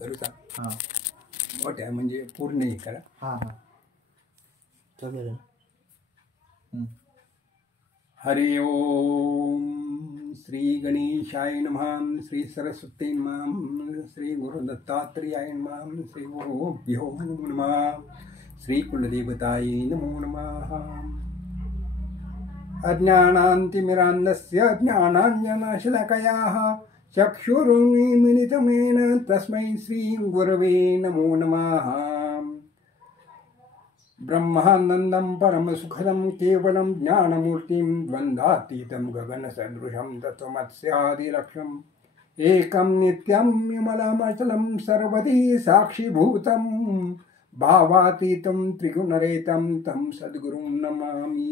करू का? हां मोठ्या म्हणजे पूर्ण हे करा. हां हां चालेल. हरि ओम श्री गणेशाय नमः, श्री सरस्वती नमः, श्री गुरुदत्तात्रेयाय नमः, श्री गुरुभ्यो नमः, श्री कुलदेवताय नमो नमः. अज्ञानान्तिमिरान्धस्य ज्ञानाञ्जनशलाकयाः चक्षुरुन्मीलितमेन तस्मै श्री गुरवे नमो नमः. ब्रह्मानन्दं परमसुखदं केवलं ज्ञानमूर्तिं द्वन्द्वातीतं गगनसदृशं तत्त्वमस्यादिलक्ष्यम् एकं नित्यं विमलमचलं सर्वधी साक्षिभूतं भावातीतं त्रिगुणरहितं तं सद्गुरुं नमामि.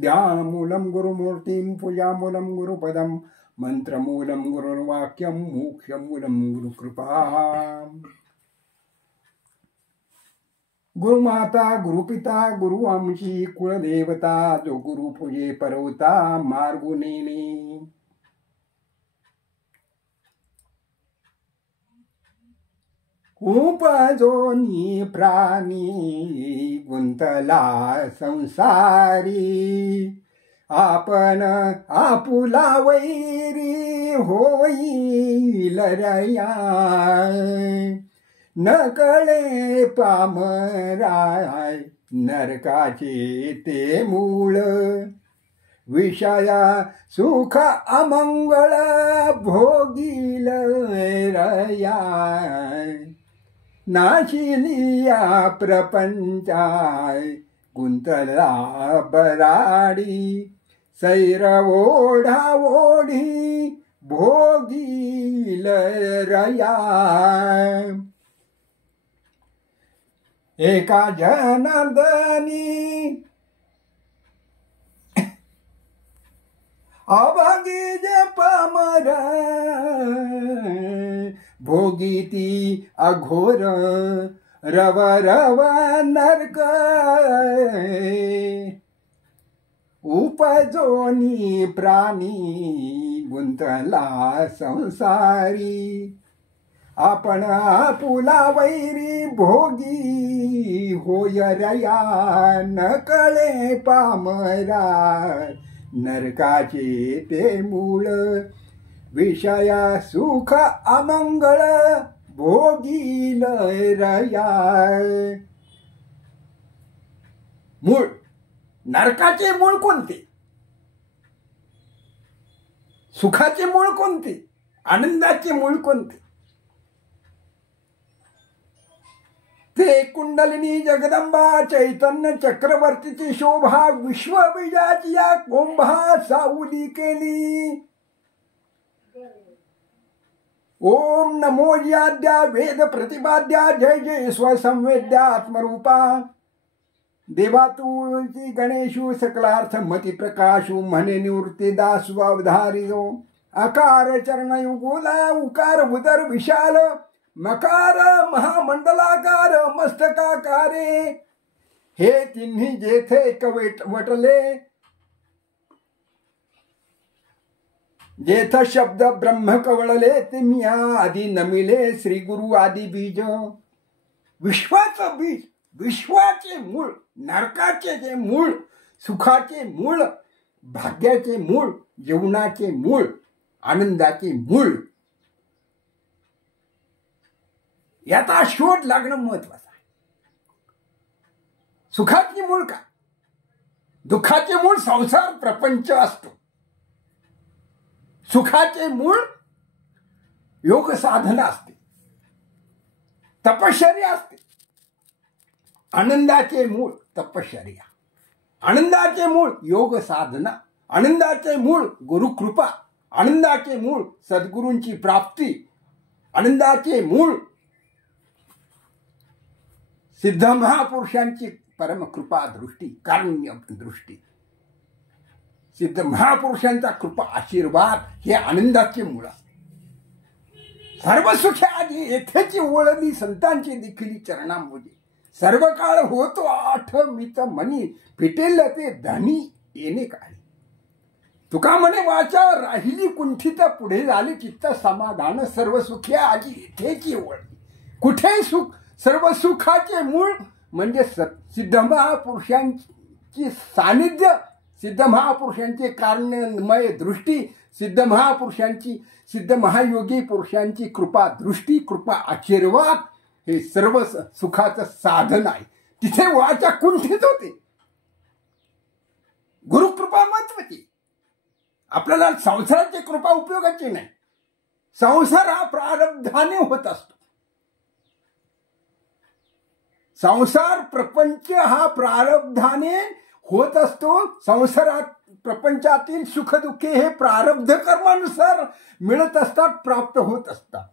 ध्यानमूलं गुरुमूर्तिं पूजामूलं गुरुपदं मंत्रमूलं गुरुर्वाक्यं मोक्षमूलं गुरुकृपा. गुरुमाता गुरुपिता गुरुवंशी कुलदेवता जो गुरु पूजे परवता मार्गुनेने. उपजोनी प्राणी गुंतला संसारी आपण आपुला वैरी होईल रया. न कळे पामराय नरकाचे ते मूळ विषया सुख अमंगळ भोगील रया. नाशिलिया प्रपंचाय गुंतला बराडी सैर ओढा ओढी भोगील रया. एका जनार्दनी अभागी जे पामर भोगीती अघोर रव रव नरक. उपजोनी प्राणी गुंतला संसारी आपण आपुला वैरी भोगी होय रया. न कळे पामरा नरकाचे ते मूळ विषया सुख अमंगळ भोगील रया. मूळ नरकाचे मूळ कोणते? सुखाचे मूळ कोणते? आनंदाचे मूळ कोणते? ते कुंडलिनी जगदंबा चैतन्य चक्रवर्तीची शोभा विश्वबीजाची या कुंभा सावली केली. ओम नमो याद्या वेद प्रतिपाद्या जय जय स्वसंवेद्या आत्मरूपा. देवा तुझी गणेशु सकलार्थ मती प्रकाशु म्हणे निवृत्ती दासु अवधारियो. अकार चरणयुगुला उकार उदर विशाल मकार महामंडलाकार मस्तकाकारे. हे तिन्ही जेथे कवेट वटले जेथ शब्द ब्रह्म कवळले तिम्या आधी नमिले श्री गुरु आदी बीज. विश्वाचं बीज, विश्वाचे मूळ, नरकाचे जे मूळ, सुखाचे मूळ, भाग्याचे मूळ, जीवनाचे मूळ, आनंदाचे मूळ, याचा शोध लागणं महत्वाचं आहे. सुखाचे मूळ काय? दुःखाचे मूळ संसार प्रपंच असतो. सुखाचे मूळ योग साधना असते, तपश्चर्या असते. आनंदाचे मूळ तपश्चर्या, आनंदाचे मूळ योग साधना, आनंदाचे मूळ गुरुकृपा, आनंदाचे मूळ सद्गुरूंची प्राप्ती, आनंदाचे मूळ सिद्ध महापुरुषांची परमकृपा दृष्टी, कारुण्य दृष्टी. सिद्ध महापुरुषांचा कृपा आशीर्वाद हे आनंदाचे मूळ असते. सर्व सुखे आधी येथेची ओळली संतांची देखील चरणांमध्ये. सर्व काळ होतो आठमित मनी फिटेल ते धनी येणे काळी. तुका म्हणे वाचा राहिली कुंठित पुढे झाली चित्त समाधान सर्व सुखी आजी इथेची ओळ. कुठे सुख सर्व सुखाचे मूळ म्हणजे सिद्ध महापुरुषांची सानिध्य, सिद्ध महापुरुषांची कारणमय दृष्टी, सिद्ध महापुरुषांची, सिद्ध महायोगी पुरुषांची कृपा दृष्टी, कृपा आशीर्वाद हे सर्व सुखाचं साधन आहे. तिथे वाचा कुंठित होते. गुरुकृपा महत्वाची. आपल्याला संसाराची कृपा उपयोगाची नाही. संसार हा प्रारब्धाने होत असतो. संसार प्रपंच हा प्रारब्धाने होत असतो. संसारात प्रपंचातील सुखदुःखे हे प्रारब्ध कर्मानुसार मिळत असतात, प्राप्त होत असतात.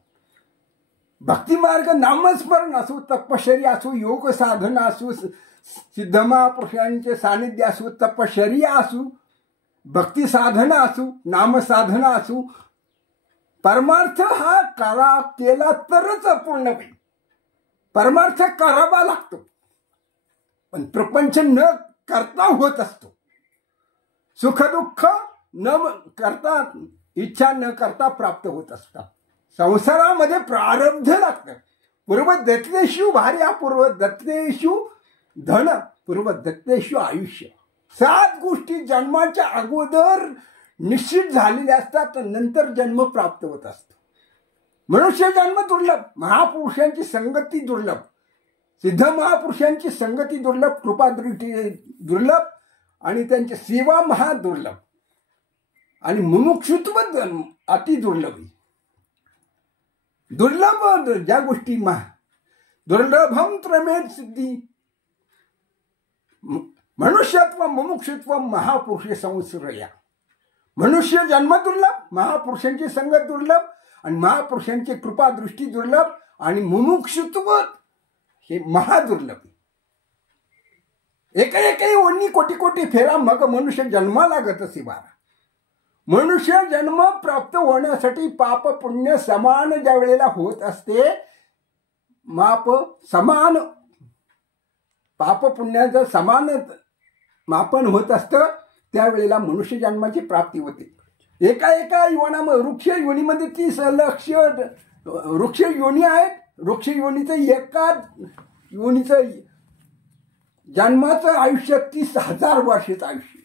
भक्तिमार्ग नामस्मरण असो, तपश्चर्या असो, योग साधना असो, सिद्ध महापुरुषांचे सानिध्य असो, तपश्चर्या असो, भक्ती साधना असो, नामसाधना असो, परमार्थ हा केला तरच पूर्ण होईल. परमार्थ करावा लागतो, पण प्रपंच न करता होत असतो. सुखदुःख न करता, इच्छा न करता प्राप्त होत असतात. संसारामध्ये प्रारब्ध लागतं. पूर्व दत्तेषु भार्या, पूर्व दत्तेषु धन, पूर्व दत्तेषु आयुष्य. 7 गोष्टी जन्माच्या अगोदर निश्चित झालेल्या असतात, नंतर जन्म प्राप्त होत असतो. मनुष्य जन्म दुर्लभ, महापुरुषांची संगती दुर्लभ, सिद्ध महापुरुषांची संगती दुर्लभ, कृपादृष्टी दुर्लभ आणि त्यांची सेवा महादुर्लभ आणि मुमुक्षुत्व अति दुर्लभ. दुर्लभ ज्या गोष्टी दुर्लभम त्रमेद सिद्धी, मनुष्यत्व मुमुक्षुत्व महापुरुष संश्रया. मनुष्य जन्म दुर्लभ, महापुरुषांची संगत दुर्लभ आणि महापुरुषांची कृपादृष्टी दुर्लभ आणि मुमुक्षुत्व हे महादुर्लभ. एकही ओढणी कोटी कोटी फेरा मग मनुष्य जन्माला गतसी बारा. मनुष्य जन्म प्राप्त होण्यासाठी पाप पुण्य समान ज्या वेळेला होत असते, माप समान, पाप पुण्याचं समान मापन होत असतं, त्यावेळेला मनुष्य जन्माची प्राप्ती होते. एका योनामध्ये वृक्ष योनीमध्ये 30 लक्ष वृक्ष योनी आहेत. वृक्ष योनीचं एका योनीचं जन्माचं आयुष्य 30,000 वर्षाचं आयुष्य.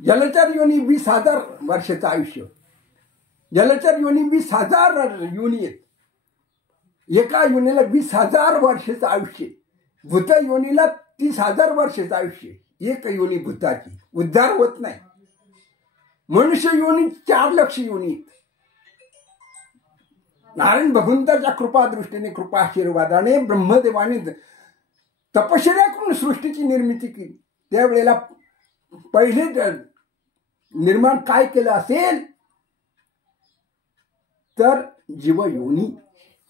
जलचर योनी 20,000 वर्षाचं आयुष्य. जलचर योनी 20,000 योनी आहेत. एका योनीला 20,000 वर्षाचं आयुष्य. भूत योनीला 30,000 वर्षाचं आयुष्य. एक योनी भूताची उद्धार होत नाही. मनुष्य योनी 4 लक्ष योनी. नारायण भगवंताच्या कृपादृष्टीने, कृपा आशीर्वादाने ब्रह्मदेवाने तपश्चर्या करून सृष्टीची निर्मिती केली. त्यावेळेला पहिले निर्माण काय केलं असेल तर जीवयोनी.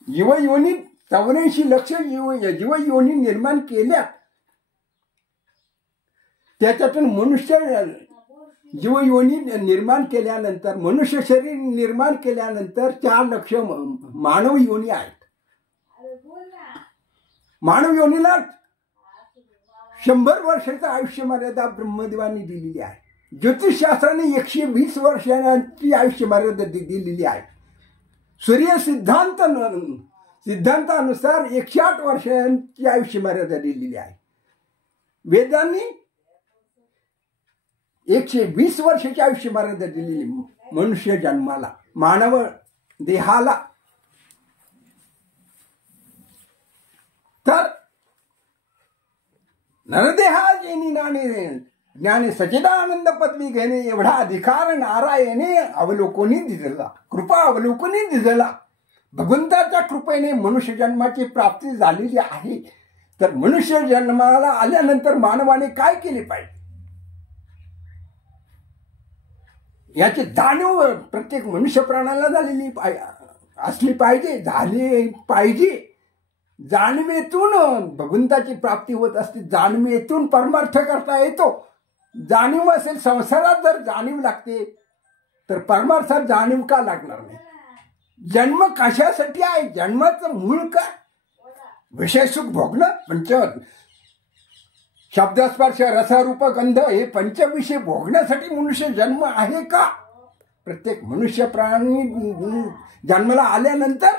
जीवयोनी 84 लक्ष जीवयोनी निर्माण केल्या. त्याच्यातून मनुष्य जीवयोनी निर्माण केल्यानंतर, मनुष्य शरीर निर्माण केल्यानंतर 4 लक्ष मानव योनी आहेत. मानव योनीला 100 वर्षाचं आयुष्य मर्यादा ब्रह्मदेवांनी दिलेली आहे. ज्योतिषशास्त्राने 120 वर्षांची आयुष्य मर्यादा दिलेली आहे. सूर्य सिद्धांतानुसार 108 वर्षांची आयुष्य मर्यादा दिलेली आहे. वेदांनी 120 वर्षाची आयुष्य मर्यादा दिलेली मनुष्य जन्माला, मानव देहाला. तर नरदेहा जेनी नाणे ज्ञाने सचिदानंद पदवी घेणे एवढा अधिकार नारायणे अवलोकनी दिला, कृपा अवलोकनी दिला. भगवंताच्या कृपेने मनुष्य जन्माची प्राप्ती झालेली आहे. तर मनुष्य जन्माला आल्यानंतर मानवाने काय केले पाहिजे याची जाणीव प्रत्येक मनुष्य प्राण्याला झालेली असली पाहिजे, झाली पाहिजे. जाणीवेतून भगवंताची प्राप्ती होत असते. जाणीवेतून परमार्थ करता येतो. जाणीव असेल, संसारात जर जाणीव लागते तर परमार्थात जाणीव का लागणार नाही? जन्म कशासाठी आहे? जन्माचं मूळ काय? विषय सुख भोगणं. शब्दस्पर्श रसरूप गंध हे पंचविषय भोगण्यासाठी मनुष्य जन्म आहे का? प्रत्येक मनुष्य प्राणी जन्माला आल्यानंतर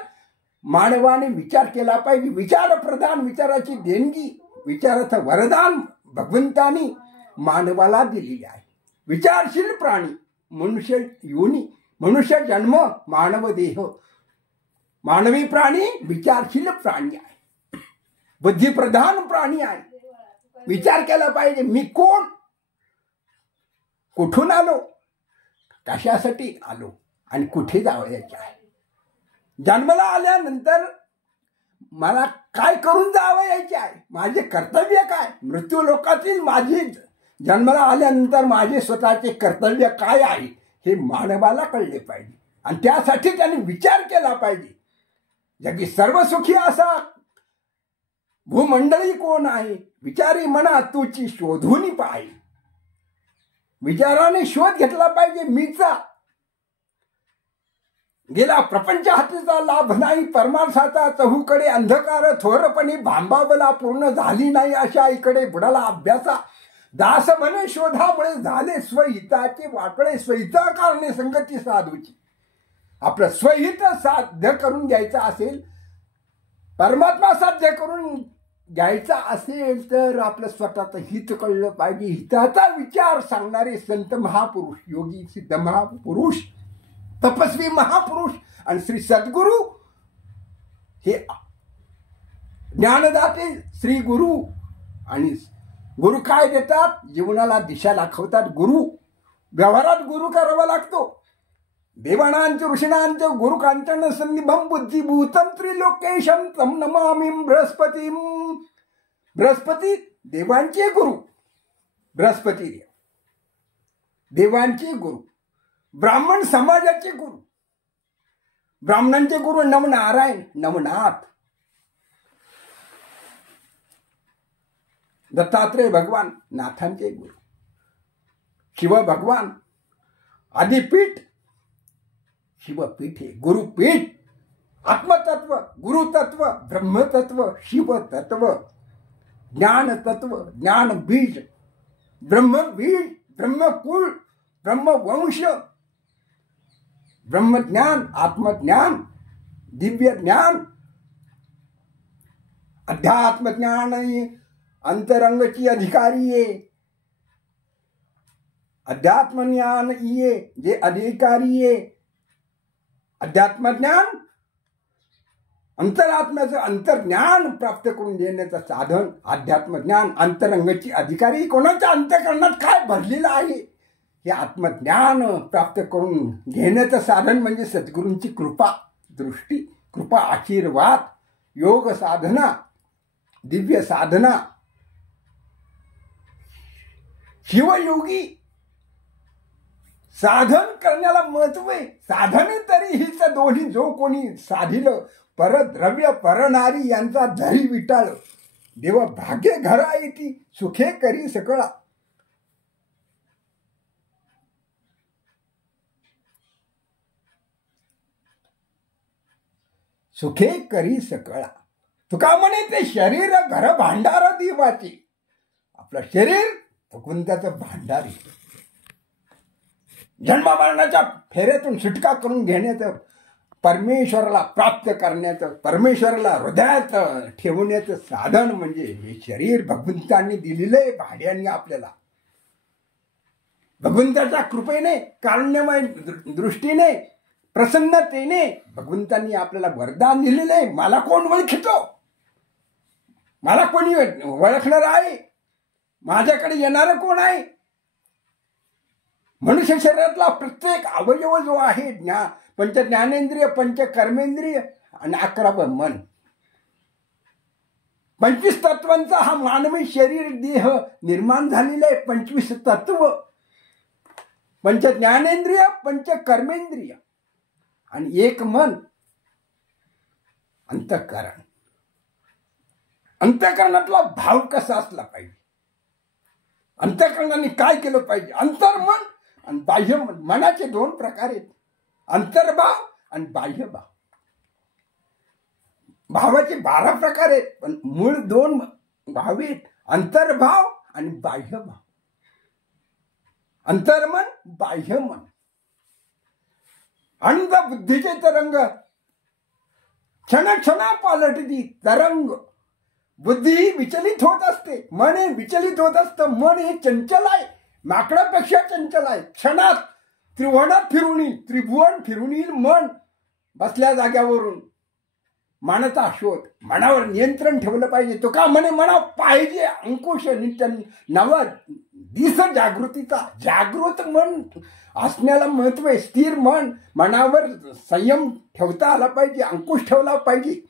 मानवाने विचार केला पाहिजे. विचारप्रधान विचाराची देणगी, विचाराचं वरदान भगवंतानी मानवाला दिलेली आहे. विचारशील प्राणी, मनुष्य योनी, मनुष्य जन्म, मानव देह, मानवी प्राणी विचारशील प्राणी आहे, बुद्धिप्रधान प्राणी आहे. विचार केला पाहिजे, मी कोण, कुठून आलो, कशासाठी आलो आणि कुठे जावयाचे आहे. जन्माला आल्यानंतर मला काय करून जावयाचे आहे, माझे कर्तव्य काय, मृत्यू लोकातील माझे जन्माला आल्यानंतर माझे स्वतःचे कर्तव्य काय आहे हे मानवाला कळले पाहिजे. आणि त्यासाठी त्यांनी विचार केला पाहिजे. जगी सर्वसुखी असा भूमंडळी कोण आहे, विचारी मना तुची शोधून पाहि. विचाराने शोध घेतला पाहिजे मीचा. गेला प्रपंच हातीचा लाभ नाही, परमार्थाचा चहूकडे अंधकार थोरपणी भांबावला पूर्ण झाली नाही. अशा इकडे बुडाला अभ्यासा दास म्हणे शोधामुळे झाले स्वहिताचे वाटळे. स्वहिता कारणे संगती साधूची. आपलं स्वहित साध्य करून घ्यायचं असेल, परमात्मा साध्य करून घ्यायचा असेल तर आपलं स्वतःचं हित कळलं पाहिजे. हिताचा विचार सांगणारे संत महापुरुष, योगी सिद्ध महापुरुष, तपस्वी महापुरुष आणि श्री सद्गुरू हे ज्ञानदाते श्री गुरु. आणि गुरु काय देतात, जीवनाला दिशा दाखवतात. गुरु व्यवहारात गुरु करावा लागतो. देवानांचे ऋषीणांचे गुरु कांचन संनिभम बुद्धिभूतम त्रिलोकेशम तम नमामि बृहस्पती. बृहस्पती देवांचे गुरु, बृहस्पती देवांचे गुरु. ब्राह्मण समाजाचे गुरु, ब्राह्मणांचे गुरु नवनारायण, नवनाथ. दत्तात्रेय भगवान नाथांचे गुरु. शिव भगवान आदिपीठ, शिवपीठ हे गुरुपीठ. आत्मतत्व, गुरुतत्व, ब्रह्मतत्व, शिवतत्व, ज्ञानतत्व, ज्ञान बीज, ब्रह्मबीज, ब्रह्मकुळ, ब्रह्मवंश, ब्रह्मज्ञान, आत्मज्ञान, दिव्य ज्ञान, अध्यात्मज्ञान अंतरंगची अधिकारी आहे. अध्यात्म ज्ञान ये जे अधिकारी आहे. अध्यात्मज्ञान अंतरात्म्याचं अंतर्ज्ञान प्राप्त करून देण्याचं साधन. अध्यात्मज्ञान अंतरंगाची अधिकारी. कोणाच्या अंतःकरणात काय भरलेलं आहे हे आत्मज्ञान प्राप्त करून घेण्याचं साधन म्हणजे सद्गुरूंची कृपा दृष्टी, कृपा आशीर्वाद, योग साधना, दिव्य साधना, शिवयोगी. साधन करण्याला महत्व आहे. साधने तरी हिच दोन्ही जो कोणी साधिलं, परद्रव्य परनारी यांचा धरी विटाळ. देव भाग्य घरा येती सुखे करी सकळा. सुखे करी सकळा. तुका म्हणे ते शरीर घर भांडार देवाचे. आपलं शरीर भगवंताचं भांडार आहे. जन्ममरणाच्या फेऱ्यातून सुटका करून घेण्याचं, परमेश्वराला प्राप्त करण्याचं, परमेश्वराला हृदयात ठेवण्याचं साधन म्हणजे हे शरीर भगवंतांनी दिलेलं आहे भाड्याने आपल्याला. भगवंताच्या कृपेने, कारुण्यमय दृष्टीने, प्रसन्नतेने भगवंतांनी आपल्याला वरदान दिलेलं आहे. मला कोण ओळखतो, मला कोणी ओळखणार आहे, माझ्याकडे येणारं कोण आहे. मनुष्य शरीरातला प्रत्येक अवयव जो आहे, पंच ज्ञानेंद्रिय, पंच कर्मेंद्रिय आणि 11 मन, 25 तत्वांचा हा मानवी शरीर देह निर्माण झालेला आहे. 25 तत्व, पंच ज्ञानेंद्रिय, पंच कर्मेंद्रिय आणि 1 मन, अंतःकरण. अंतःकरणातला भाव कसा असला पाहिजे, अंतःकरणाने काय केलं पाहिजे. अंतर्मन आणि बाह्य मन. मनाचे 2 प्रकार आहेत, अंतर्भाव आणि बाह्यभाव. भावाचे 12 प्रकार आहेत पण मूळ 2 भाव आहेत, अंतर्भाव आणि बाह्यमन. अंतर्मन, बाह्यमन. अनंत बुद्धीचे तरंग क्षणक्षणा पालटती तरंग. बुद्धी विचलित होत असते, मन हे विचलित होत असतं. मन हे चंचल आहे, माकडापेक्षा चंचल आहे. क्षणात त्रिभुवनात फिरून येईल, त्रिभुवन फिरून येईल मन बसल्या जाग्यावरून. मनाचा शोध, मनावर नियंत्रण ठेवलं पाहिजे. तो का म्हणे मना पाहिजे अंकुश नित्य नव दिस जागृतीचा. जागृत मन असण्याला महत्व आहे. स्थिर मन, मनावर संयम ठेवता आला पाहिजे, अंकुश ठेवला पाहिजे.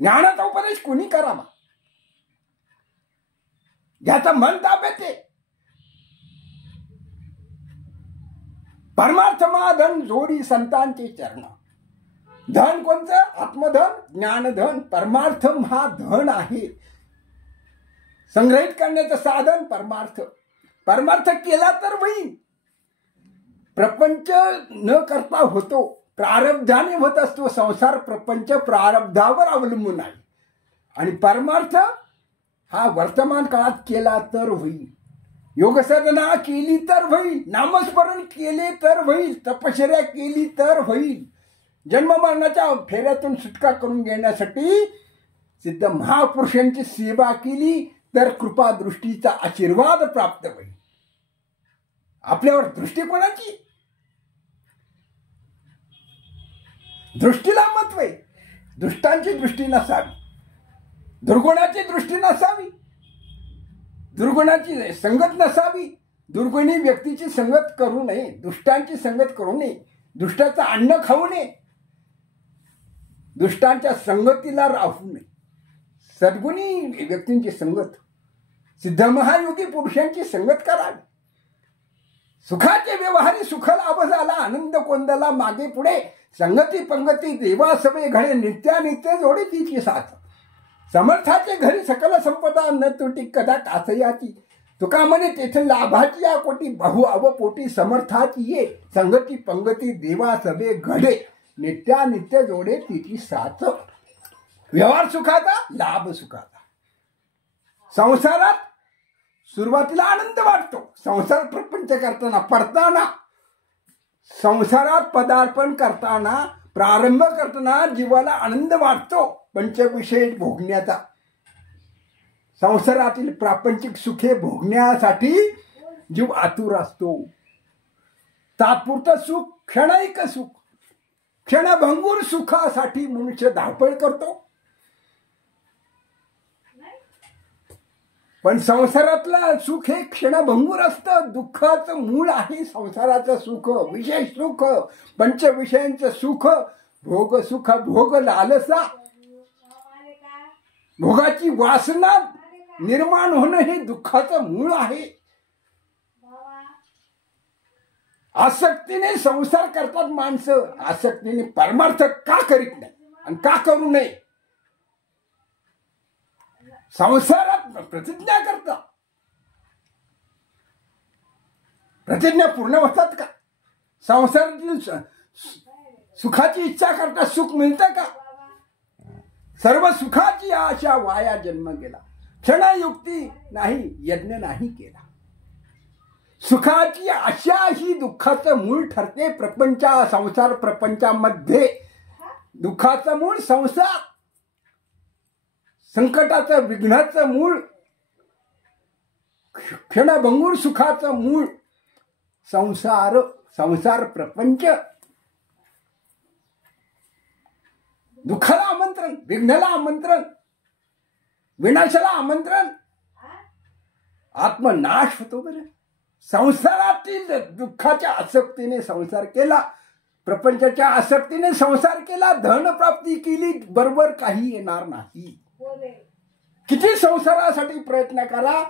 ज्ञानाचा उपदेश कोणी करावा, ज्याचं मन ताब्यात आहे. परमार्थ महाधन जोडी संतांचे चरण. धन कोणतं? आत्मधन, ज्ञानधन. परमार्थ हा धन आहे, संग्रहित करण्याचं साधन परमार्थ. परमार्थ केला तर होईल. प्रपंच न करता होतो, प्रारब्धाने होत असतो. संसार प्रपंच प्रारब्धावर अवलंबून आहे. आणि परमार्थ हा वर्तमान काळात केला तर होईल. योगसाधना केली तर होईल, नामस्मरण केले तर होईल, तपश्चर्या केली तर होईल. जन्म मरणाच्या फेऱ्यातून सुटका करून घेण्यासाठी सिद्ध महापुरुषांची सेवा केली तर कृपा दृष्टीचा आशीर्वाद प्राप्त होईल. आपल्यावर दृष्टी कोणाची? दृष्टीला महत्व आहे. दुष्टांची दृष्टी नसावी, दुर्गुणाची दृष्टी नसावी, दुर्गुणाची संगत नसावी. दुर्गुणी व्यक्तीची संगत करू नये, दुष्टांची संगत करू नये, दुष्टाचं अन्न खाऊ नये, दुष्टांच्या संगतीला राहू नये. सद्गुणी व्यक्तींची संगत, सिद्ध महायोगी पुरुषांची संगत करावी. सुखाचे व्यवहारी सुख लाभ झाला, आनंद कोंदला मागे पुढे. संगती पंगती देवा सवे घडे, नित्यानित्य जोडे तिची साथ. समर्थाचे घरी सकल संपदा, न तुटी कदा कासयाची. तुका म्हणे तेथे लाभाची या कोटी, बहु अवपोटी समर्थाची ये. संगती पंगती देवा सवे घडे, नित्यानित्य जोडे तिची साथ. व्यवहार सुखाचा, लाभ सुखाचा. संसारात सुरुवातीला आनंद वाटतो. संसार प्रपंच करताना, पडताना, संसारात पदार्पण करताना, प्रारंभ करताना जीवाला आनंद वाटतो पंचविषय भोगण्याचा. संसारातील प्रापंचिक सुखे भोगण्यासाठी जीव आतुर असतो. तात्पुरतं सुख, क्षणिक सुख, क्षणभंगूर सुखासाठी मनुष्य धावपळ करतो. पण संसारातलं सुख हे क्षणभंगूर असतं. दुःखाचं मूळ आहे संसाराचं सुख, विशेष सुख, पंचविषयांचं सुख, भोग सुख, भोग लालसा, भोगाची वासना निर्माण होणं हे दुःखाचं मूळ आहे. आसक्तीने संसार करतात माणसं. आसक्तीने परमार्थ का करीत नाही आणि का करू नये? संसारात प्रतिज्ञा करता, प्रतिज्ञा पूर्ण होतात का? संसारातील सुखाची इच्छा करता सुख मिळतं का? सर्व सुखाची आशा वाया जन्म गेला. क्षणयुक्ती नाही, यज्ञ नाही केला. सुखाची आशा ही दुःखाचं मूळ ठरते. संसार प्रपंचामध्ये दुःखाचं मूळ संसार, संकटाचं विघ्नाचं मूळ, क्षणभंगूर सुखाचं मूळ संसार, संसार प्रपंच. दुःखाला आमंत्रण, विघ्नाला आमंत्रण, विनाशाला आमंत्रण. आत्मनाश होतो बरं. संसारातील दुःखाच्या आसक्तीने संसार केला, प्रपंचाच्या आसक्तीने संसार केला, धनप्राप्ती केली, बरोबर काही येणार नाही. किती संसारासाठी प्रयत्न करा,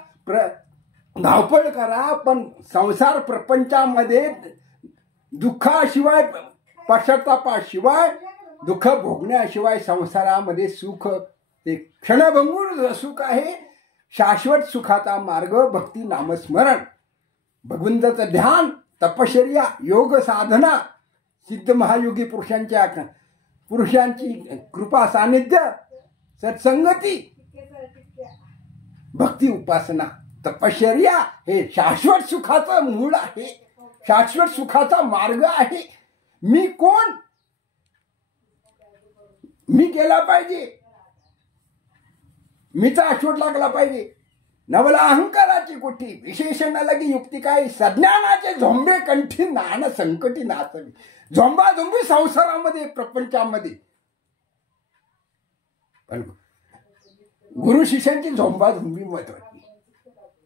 धावपळ करा, पण संसार प्रपंचामध्ये दुःखाशिवाय, पश्चातापाशिवाय, दुःख भोगण्याशिवाय संसारामध्ये सुख, ते क्षणभंगूर सुख आहे. शाश्वत सुखाचा मार्ग भक्ती नामस्मरण, भगवंताचं ध्यान, तपश्चर्या, योग साधना, सिद्ध महायोगी पुरुषांची कृपा सानिध्य, सत्संगती, भक्ती उपासना तपश्चर्या हे शाश्वत सुखाचं मूळ आहे, शाश्वत सुखाचा मार्ग आहे. मी कोण, मी केला पाहिजे, मीचा अश्वट लागला पाहिजे. नवला अहंकाराची कोठी विशेषण लगी युक्ती काय, सज्ञानाचे झोंबे कंठी नान संकटी नाचवी. झोंबाझोंबी संसारामध्ये प्रपंचामध्ये, पण गुरु शिष्यांची झोंबाझोंबी महत्वाची,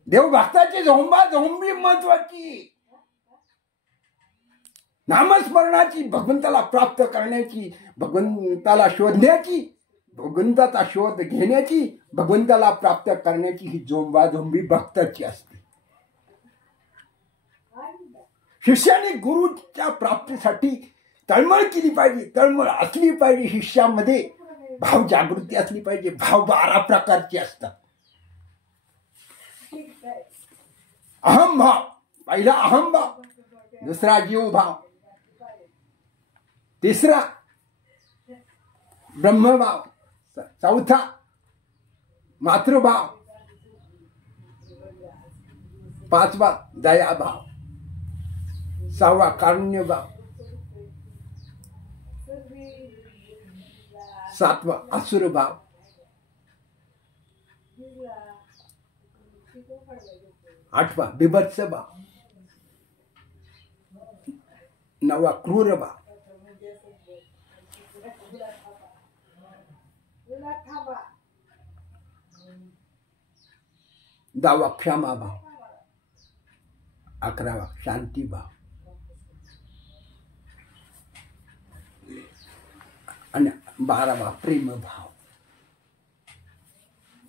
देवभक्ताची झोंबाझोंबी महत्वाची. नामस्मरणाची, भगवंताला प्राप्त करण्याची, भगवंताला शोधण्याची, भगवंताचा शोध घेण्याची, भगवंताला प्राप्त करण्याची ही झोंबाझोंबी भक्ताची असते. शिष्याने गुरुच्या प्राप्तीसाठी तळमळ केली पाहिजे, तळमळ असली पाहिजे. शिष्यामध्ये भाव जागृती असली पाहिजे. भाव 12 प्रकारचे असतात. अहम भाव, पहिला अहम भाव, दुसरा जीव भाव, तिसरा ब्रह्मभाव, चौथा मातृभाव, पाचवा दयाभाव, सहावा कारुण्यभाव, सातवा असुरभाव, आठवा बिभत्स भाव, नववा क्रूर भाव, 10वा क्षमा भाव, 11वा शांती भाव आणि 12वा प्रेम भाव.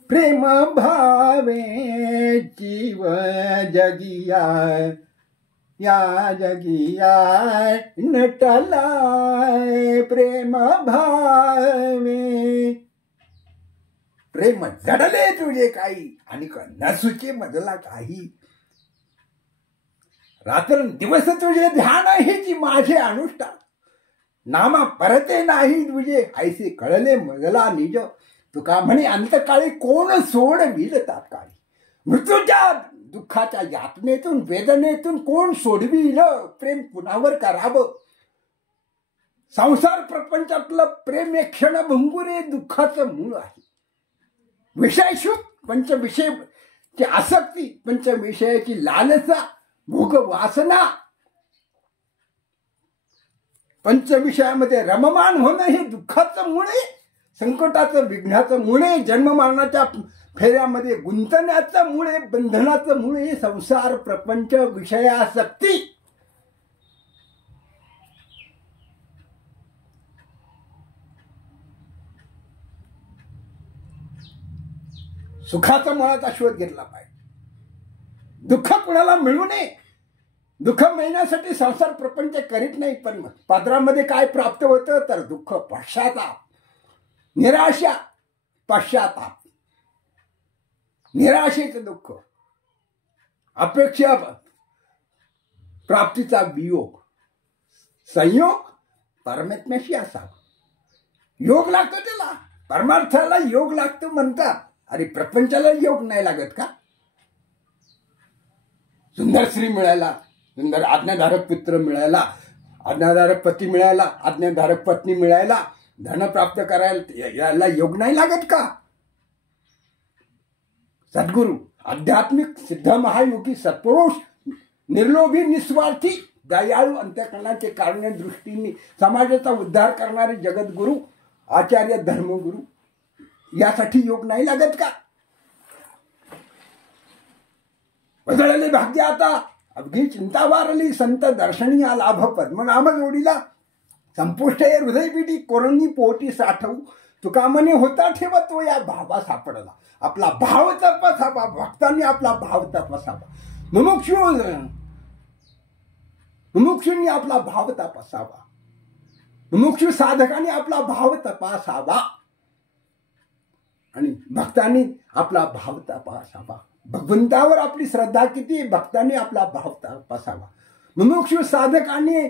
प्रेम भावे जीव जगिया, या जगिया नटला. प्रेम भावे, प्रेम जडले तुझे काही आणि नसुचे मजला काही. रात्र दिवस तुझे ध्यान हेची माझे अनुष्ठान. नामा परते नाही तुझे ऐसे कळले मजला निज. तुका म्हणे अंतकाळी कोण सोडविल तात्काळी. मृत्यूच्या दुःखाच्या यातनेतून वेदनेतून कोण सोडविल. प्रेम कुणावर करावं. संसार प्रपंचातलं प्रेम एक क्षणभंगुरे दुःखाचं मूळ आहे. विषयशुक, पंचविषयाची आसक्ती, पंचविषयाची लालसा, भोग वासना, पंचविषयामध्ये रममान होणं हे दुःखाचं मूळ आहे. संकटाचं, विघ्नाचं मूळ आहे. जन्ममरणाच्या फेऱ्यामध्ये गुंतण्याचं मूळ आहे. बंधनाचं मूळ आहे संसार प्रपंच विषयासक्ती. सुखाचा मुळाचा शोध घेतला पाहिजे. दुःख कुणाला मिळू नये. दुःख मिळण्यासाठी संसार प्रपंच करीत नाही. पण पात्रामध्ये काय प्राप्त होतं तर दुःख, पश्चाताप, निराशा, पश्चाताप, निराशेचं दुःख, अपेक्षा प्राप्तीचा वियोग, संयोग परमात्म्याशी असावा. योग लागतो त्याला, परमार्थाला योग लागतो म्हणतात. अरे प्रपंचाला योग नाही लागत का? सुंदर स्त्री मिळायला, सुंदर आज्ञाधारक पुत्र मिळायला, आज्ञाधारक पती मिळायला, आज्ञाधारक पत्नी मिळायला, धन प्राप्त करायला याला योग नाही लागत का? सद्गुरु, आध्यात्मिक सिद्ध महायोगी सत्पुरुष, निर्लोभी, निस्वार्थी, दयाळू, अंतःकरणाचे कारणे दृष्टीने समाजाचा उद्धार करणारे जगद्गुरु, आचार्य, धर्मगुरु यासाठी योग नाही लागत का? बदळले भाग्य आता अवघी चिंता वारली. संत दर्शनी लाभ पद्मनाभ जोडीला. संपुष्ट हृदय पिटी कोरणी पोटी साठवू. तुका म्हणे होता ठेवा तो या भावा सापडला. आपला भाव तपासावा. भक्तांनी आपला भाव तपासावा. मुमुक्षूंनी आपला भाव तपासावा. मुमुक्षू साधकांनी आपला भाव तपासावा आणि भक्तांनी आपला भाव तपासावा. भगवंतावर आपली श्रद्धा किती, भक्तांनी आपला भाव तपासावा. मुमुक्षू साधकांनी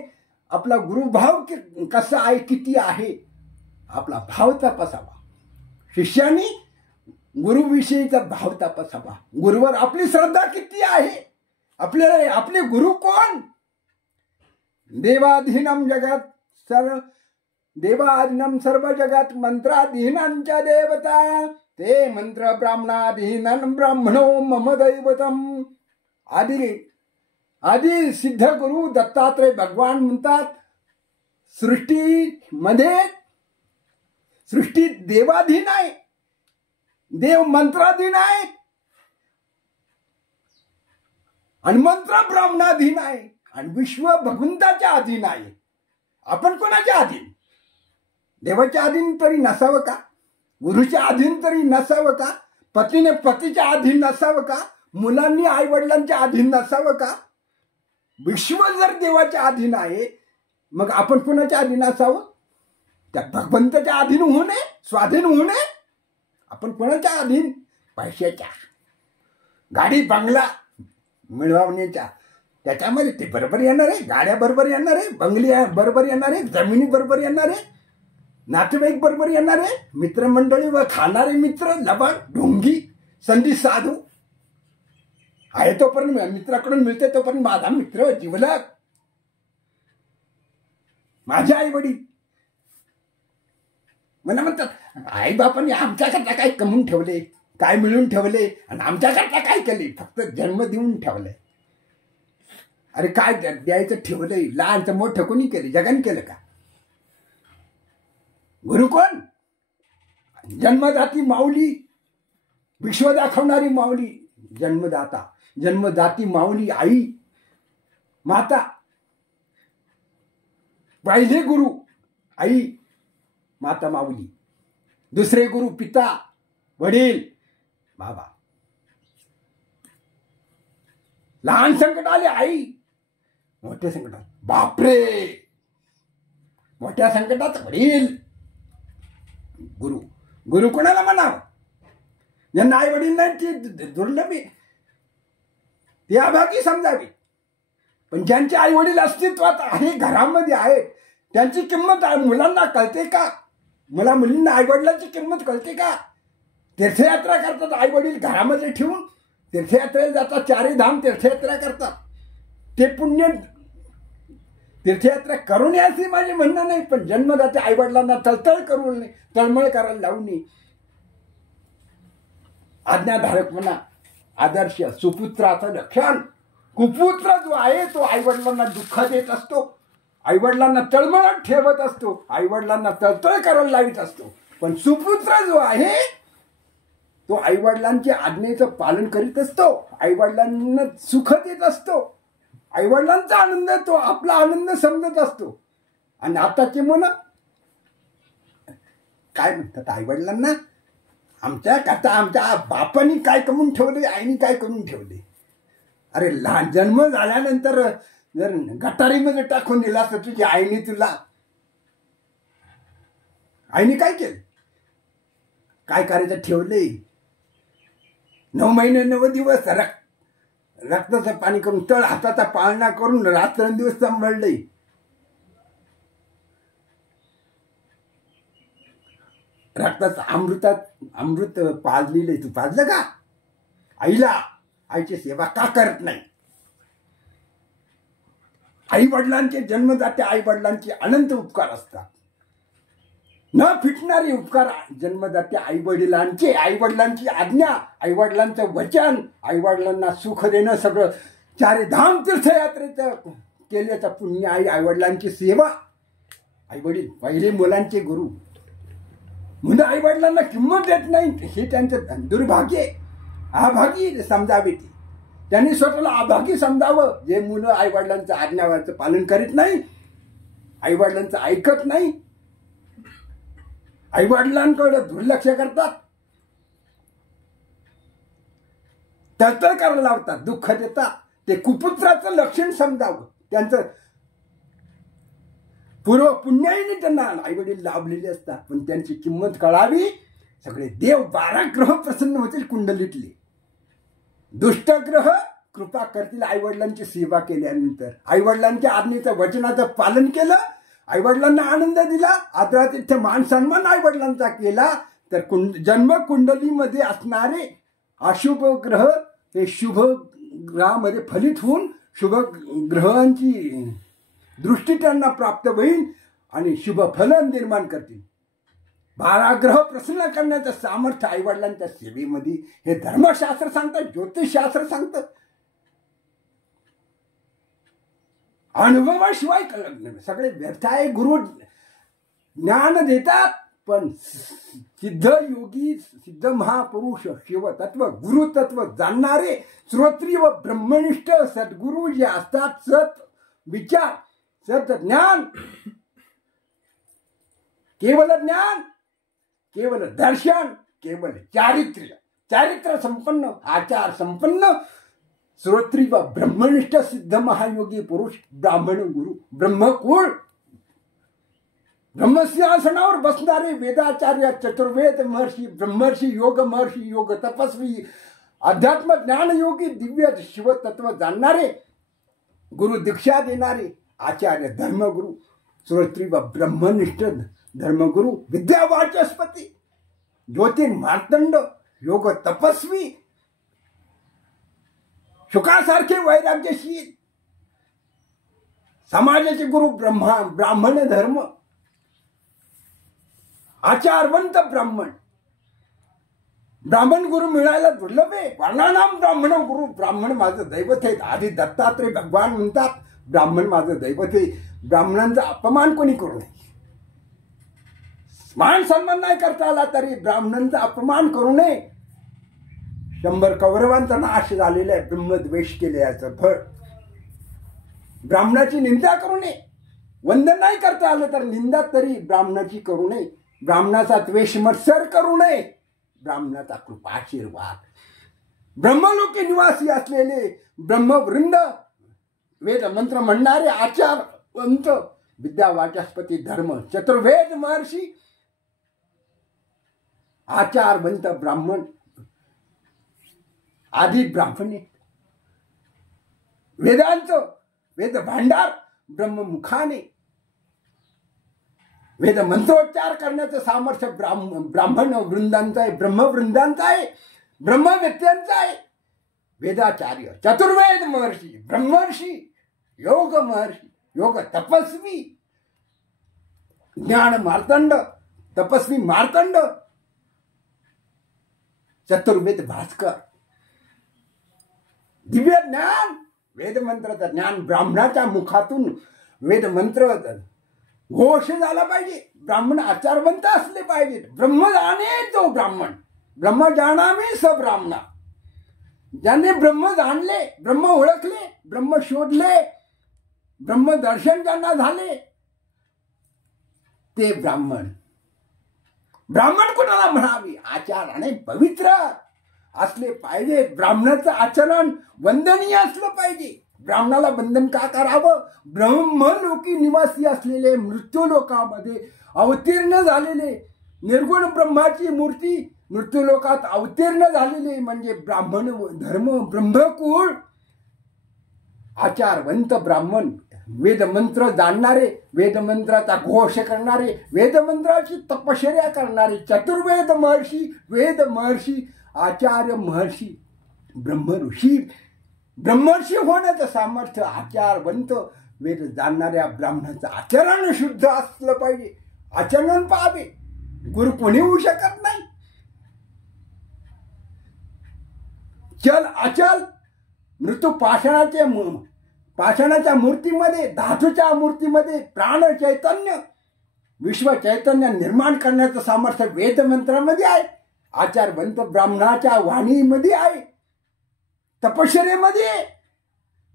आपला गुरुभाव कसा आहे, किती आहे, आपला भाव तपासावा. शिष्यानी गुरुविषयीचा भाव तपासावा. गुरुवर आपली श्रद्धा किती आहे. आपले गुरु कोण. देवाधीनम जगत देवाधीनम सर्व जगत मंत्राधीनांच्या देवता ते मंत्र ब्राह्मणाधीनन ब्राह्मणो मम दैवतम. आदी सिद्ध गुरु दत्तात्रय भगवान म्हणतात, सृष्टी देवाधीन आहे, देव मंत्राधीन आहे आणि मंत्र ब्राह्मणाधीन आहे आणि विश्व भगवंताच्या अधीन आहे. आपण कोणाच्या अधीन. देवाच्या अधीन तरी नसावं का. गुरुच्या अधीन तरी नसावं का. पतीने पतीच्या अधीन नसावं का. मुलांनी आई वडिलांच्या अधीन नसावं का. विश्व जर देवाच्या अधीन आहे मग आपण कोणाच्या अधीन असावं. त्या भगवंताच्या अधीन होऊ नये, स्वाधीन होऊ नये. आपण कोणाच्या अधीन. पैशाच्या, गाडी बंगला मिळवण्याच्या, त्याच्यामध्ये ते बरोबर येणार आहे. गाड्या बरोबर येणार आहे, बंगली बरोबर येणार आहे, जमिनी बरोबर येणार आहे, नातेवाईक बरोबर येणार आहे, मित्रमंडळी व खाणारे मित्र लबाड ढोंगी संधी साधू आहे तोपर्यंत मित्राकडून मिळते तोपर्यंत माझा मित्र जिवलग. माझे आई वडील मला म्हणतात आई बापांनी आमच्याकरता काय कमवून ठेवले, काय मिळून ठेवले आणि आमच्याकरता काय केले. फक्त जन्म देऊन ठेवले. अरे काय द्यायचं ठेवलंय. लहानचं मोठं कोणी केलं. जगाने केलं का. गुरु कोण. जन्मदाती माऊली, विश्व दाखवणारी माऊली, जन्मदाता, जन्मदाती माऊली आई माता. पहिले गुरु आई माता माऊली, दुसरे गुरु पिता वडील बाबा. लहान संकट आले आई, मोठे संकट आले बापरे. मोठ्या संकटात वडील गुरु. गुरु कोणाला म्हणावं. ज्यांना आई वडील नाही ती दुर्लभी, ते अभागी समजावी. पण ज्यांचे आई वडील अस्तित्वात आहे, घरामध्ये आहेत, त्यांची किंमत मुलांना कळते का. मुलींना आई वडिलांची किंमत कळते का. तीर्थयात्रा करतात आई वडील घरामध्ये ठेवून. तीर्थयात्रेला जातात, चारी धाम तीर्थयात्रा करतात. ते पुण्य तीर्थयात्रा करून यायची माझे म्हणणं नाही, पण जन्मदाते आई वडिलांना तळतळ करून नाही, तळमळ करायला लावून नाही. आज्ञाधारक म्हणा, आदर्श सुपुत्राचं लक्षण. कुपुत्र जो आहे तो आई वडिलांना दुःख देत असतो, आई वडिलांना तळमळत ठेवत असतो, आई वडिलांना तळतळ करायला लावित असतो. पण सुपुत्र जो आहे तो आई वडिलांच्या आज्ञेचं पालन करीत असतो, आई वडिलांना सुख देत असतो, आई वडिलांचा आनंद तो आपला आनंद समजत असतो. आणि आताचे मुलं काय म्हणतात आई वडिलांना, आमच्या करता आमच्या बापानी काय कमवून ठेवले, आईनी काय करून ठेवले. अरे लहान जन्म झाल्यानंतर जर गटारीमध्ये टाकून दिला असतं तुझ्या आईने तुला, आईने काय केलं, काय करायचं ठेवले. 9 महिने 9 दिवस रक्ताचं पाणी करून, तळ हाताचा पाळणा करून रात्रंदिवस सांभाळले. रक्ताचं अमृत पाजलेलं. तू पाजलं का आईला. आईची सेवा का करत नाही. आई वडिलांचे जन्मदाते आई वडिलांचे अनंत उपकार असतात. न फिटणारे उपकार जन्मदाते आई वडिलांचे. आई वडिलांची आज्ञा, आई वडिलांचं वचन, आई वडिलांना सुख देणं, सगळं चारी धाम तीर्थयात्रेचं केल्याचं पुण्य आई. आई वडिलांची सेवा. आई वडील पहिले मुलांचे गुरु. मुलं आई वडिलांना किंमत देत नाही, हे त्यांचं दुर्भाग्य आहे. अभागी समजावे ती. त्यांनी स्वतःला अभागी समजावं. जे मुलं आई वडिलांचं आज्ञाचं पालन करीत नाही, आई वडिलांचं ऐकत नाही, आई वडिलांकडे दुर्लक्ष करतात, तळतळ करायला लावतात, दुःख देतात, ते कुपुत्राचं लक्षण समजावं. त्यांचं पूर्व पुण्याईने त्यांना आई वडील लाभलेले असतात, पण त्यांची किंमत कळावी. सगळे देव 12 ग्रह प्रसन्न होतील कुंडलीतले. दुष्ट ग्रह कृपा करतील आई वडिलांची सेवा केल्यानंतर. आई वडिलांच्या आज्ञेचं वचनाचं पालन केलं, आई वडिलांना आनंद दिला, आदरातिथ्य मान सन्मान आई वडिलांचा केला, तर जन्मकुंडलीमध्ये असणारे अशुभ ग्रह हे शुभ ग्रहामध्ये फलित होऊन शुभ ग्रहांची दृष्टी त्यांना प्राप्त होईल आणि शुभ फल निर्माण करतील. 12 ग्रह प्रसन्न करण्याचं सामर्थ्य आईवडिलांच्या सेवेमध्ये हे धर्मशास्त्र सांगतं, ज्योतिषशास्त्र सांगतं. अनुभवाशिवाय कळत नाही. सगळे व्यर्थाय. गुरु ज्ञान देतात, पण सिद्ध योगी, सिद्ध महापुरुष, शिवतत्व, गुरुतत्व जाणणारे श्रोत्री व ब्रह्मनिष्ठ सद्गुरू जे असतात, सत विचार, सत ज्ञान, केवल ज्ञान, केवल दर्शन, केवल चारित्र्य संपन्न, आचार संपन्न श्रोत्री व ब्रह्मनिष्ठ सिद्ध महायोगी पुरुष, ब्राह्मण गुरु, ब्रह्मकुळ, ब्रह्मसिंहासनावर बसणारे वेदाचार्य, चतुर्वेद महर्षी, ब्रह्मर्षी, योग महर्षी, योग तपस्वी, अध्यात्म ज्ञान योगी, दिव्य शिवतत्व जाणणारे, गुरु दीक्षा देणारे आचार्य, धर्मगुरु, श्रोत्री व ब्रह्मनिष्ठ धर्मगुरु, विद्यावाचस्पती, ज्योतिर्मार्तंड, योग तपस्वी, शुकासारखे वैराग्यशील, समाजाचे गुरु, ब्राह्मण धर्म, आचारवंत ब्राह्मण. ब्राह्मण गुरु मिळायला दुर्लभ आहे. वर्णानाम ब्राह्मण गुरु. ब्राह्मण माझं दैवत आहे. आधी दत्तात्रय भगवान म्हणतात ब्राह्मण माझं दैवत आहे. ब्राह्मणांचा अपमान कोणी करू नये. मान सन्मान नाही करता आला तरी ब्राह्मणांचा अपमान करू नये. 100 कौरवांचा नाश झालेला आहे. ब्रह्मद्वेष केले याचं फळ. ब्राह्मणाची निंदा करू नये. वंदन नाही करता आलं तर निंदा तरी ब्राह्मणाची करू नये. ब्राह्मणाचा द्वेष मत्सर करू नये. ब्राह्मणाचा कृपाशीर्वाद. ब्रह्मलोकी निवासी असलेले ब्रह्मवृंद, वेद मंत्र म्हणणारे आचारवंत, विद्यावाचस्पती, धर्म चतुर्वेद महर्षी, आचारवंत ब्राह्मण, आदि ब्राह्मणे, वेदांचं वेद भांडार ब्रह्ममुखाने, वेद मंत्रोच्चार करण्याचं सामर्थ्य ब्राह्मण वृंदांचं आहे, ब्रह्मवृंदांचं आहे, ब्रह्मवेत्यांचं आहे. वेदाचार्य, चतुर्वेद महर्षी, ब्रह्मर्षी, योग महर्षी, योग तपस्वी, ज्ञान मार्तंड, तपस्वी मार्तंड, चतुर्वेद भास्कर, दिव्य ज्ञान, वेदमंत्राचं ज्ञान ब्राह्मणाच्या मुखातून वेदमंत्र घोष झाला पाहिजे. ब्राह्मण आचारवंत असले पाहिजेत. ब्रह्म जाणे तो ब्राह्मण, ब्रह्म जाणामी स ब्राह्मणा. ज्याने ब्रह्म जाणले, ब्रह्म ओळखले, ब्रह्म शोधले, ब्रह्म दर्शन ज्यांना झाले ते ब्राह्मण. ब्राह्मण कोणाला म्हणावी? आचाराने पवित्र असले पाहिजे. ब्राह्मणाचं आचरण वंदनीय असलं पाहिजे. ब्राह्मणाला वंदन का करावं? ब्रह्मलोकी निवासी असलेले, मृत्यूलोकामध्ये अवतीर्ण झालेले, निर्गुण ब्रह्माची मूर्ती मृत्यूलोकात अवतीर्ण झालेले म्हणजे ब्राह्मण धर्म, ब्रह्मकुळ, आचारवंत ब्राह्मण, वेदमंत्र जाणणारे, वेदमंत्राचा घोष करणारे, वेदमंत्राची तपश्चर्या करणारे, चतुर्वेद महर्षी, वेद महर्षी, आचार्य महर्षी, ब्रह्म ऋषी. ब्रह्मर्षी होण्याचं सामर्थ्य आचारवंत वेद जाणणाऱ्या ब्राह्मणाचं आचरण शुद्ध असलं पाहिजे. आचरण पाहावे. गुरु कोणी होऊ शकत नाही. चल अचल, मृत्यू पाषाणाच्या मूर्तीमध्ये, धातूच्या मूर्तीमध्ये प्राण चैतन्य, विश्व चैतन्य निर्माण करण्याचं सामर्थ्य वेदमंत्रामध्ये आहे. आचारवंत ब्राह्मणाच्या वाणीमध्ये आहे, तपश्चर्येमध्ये.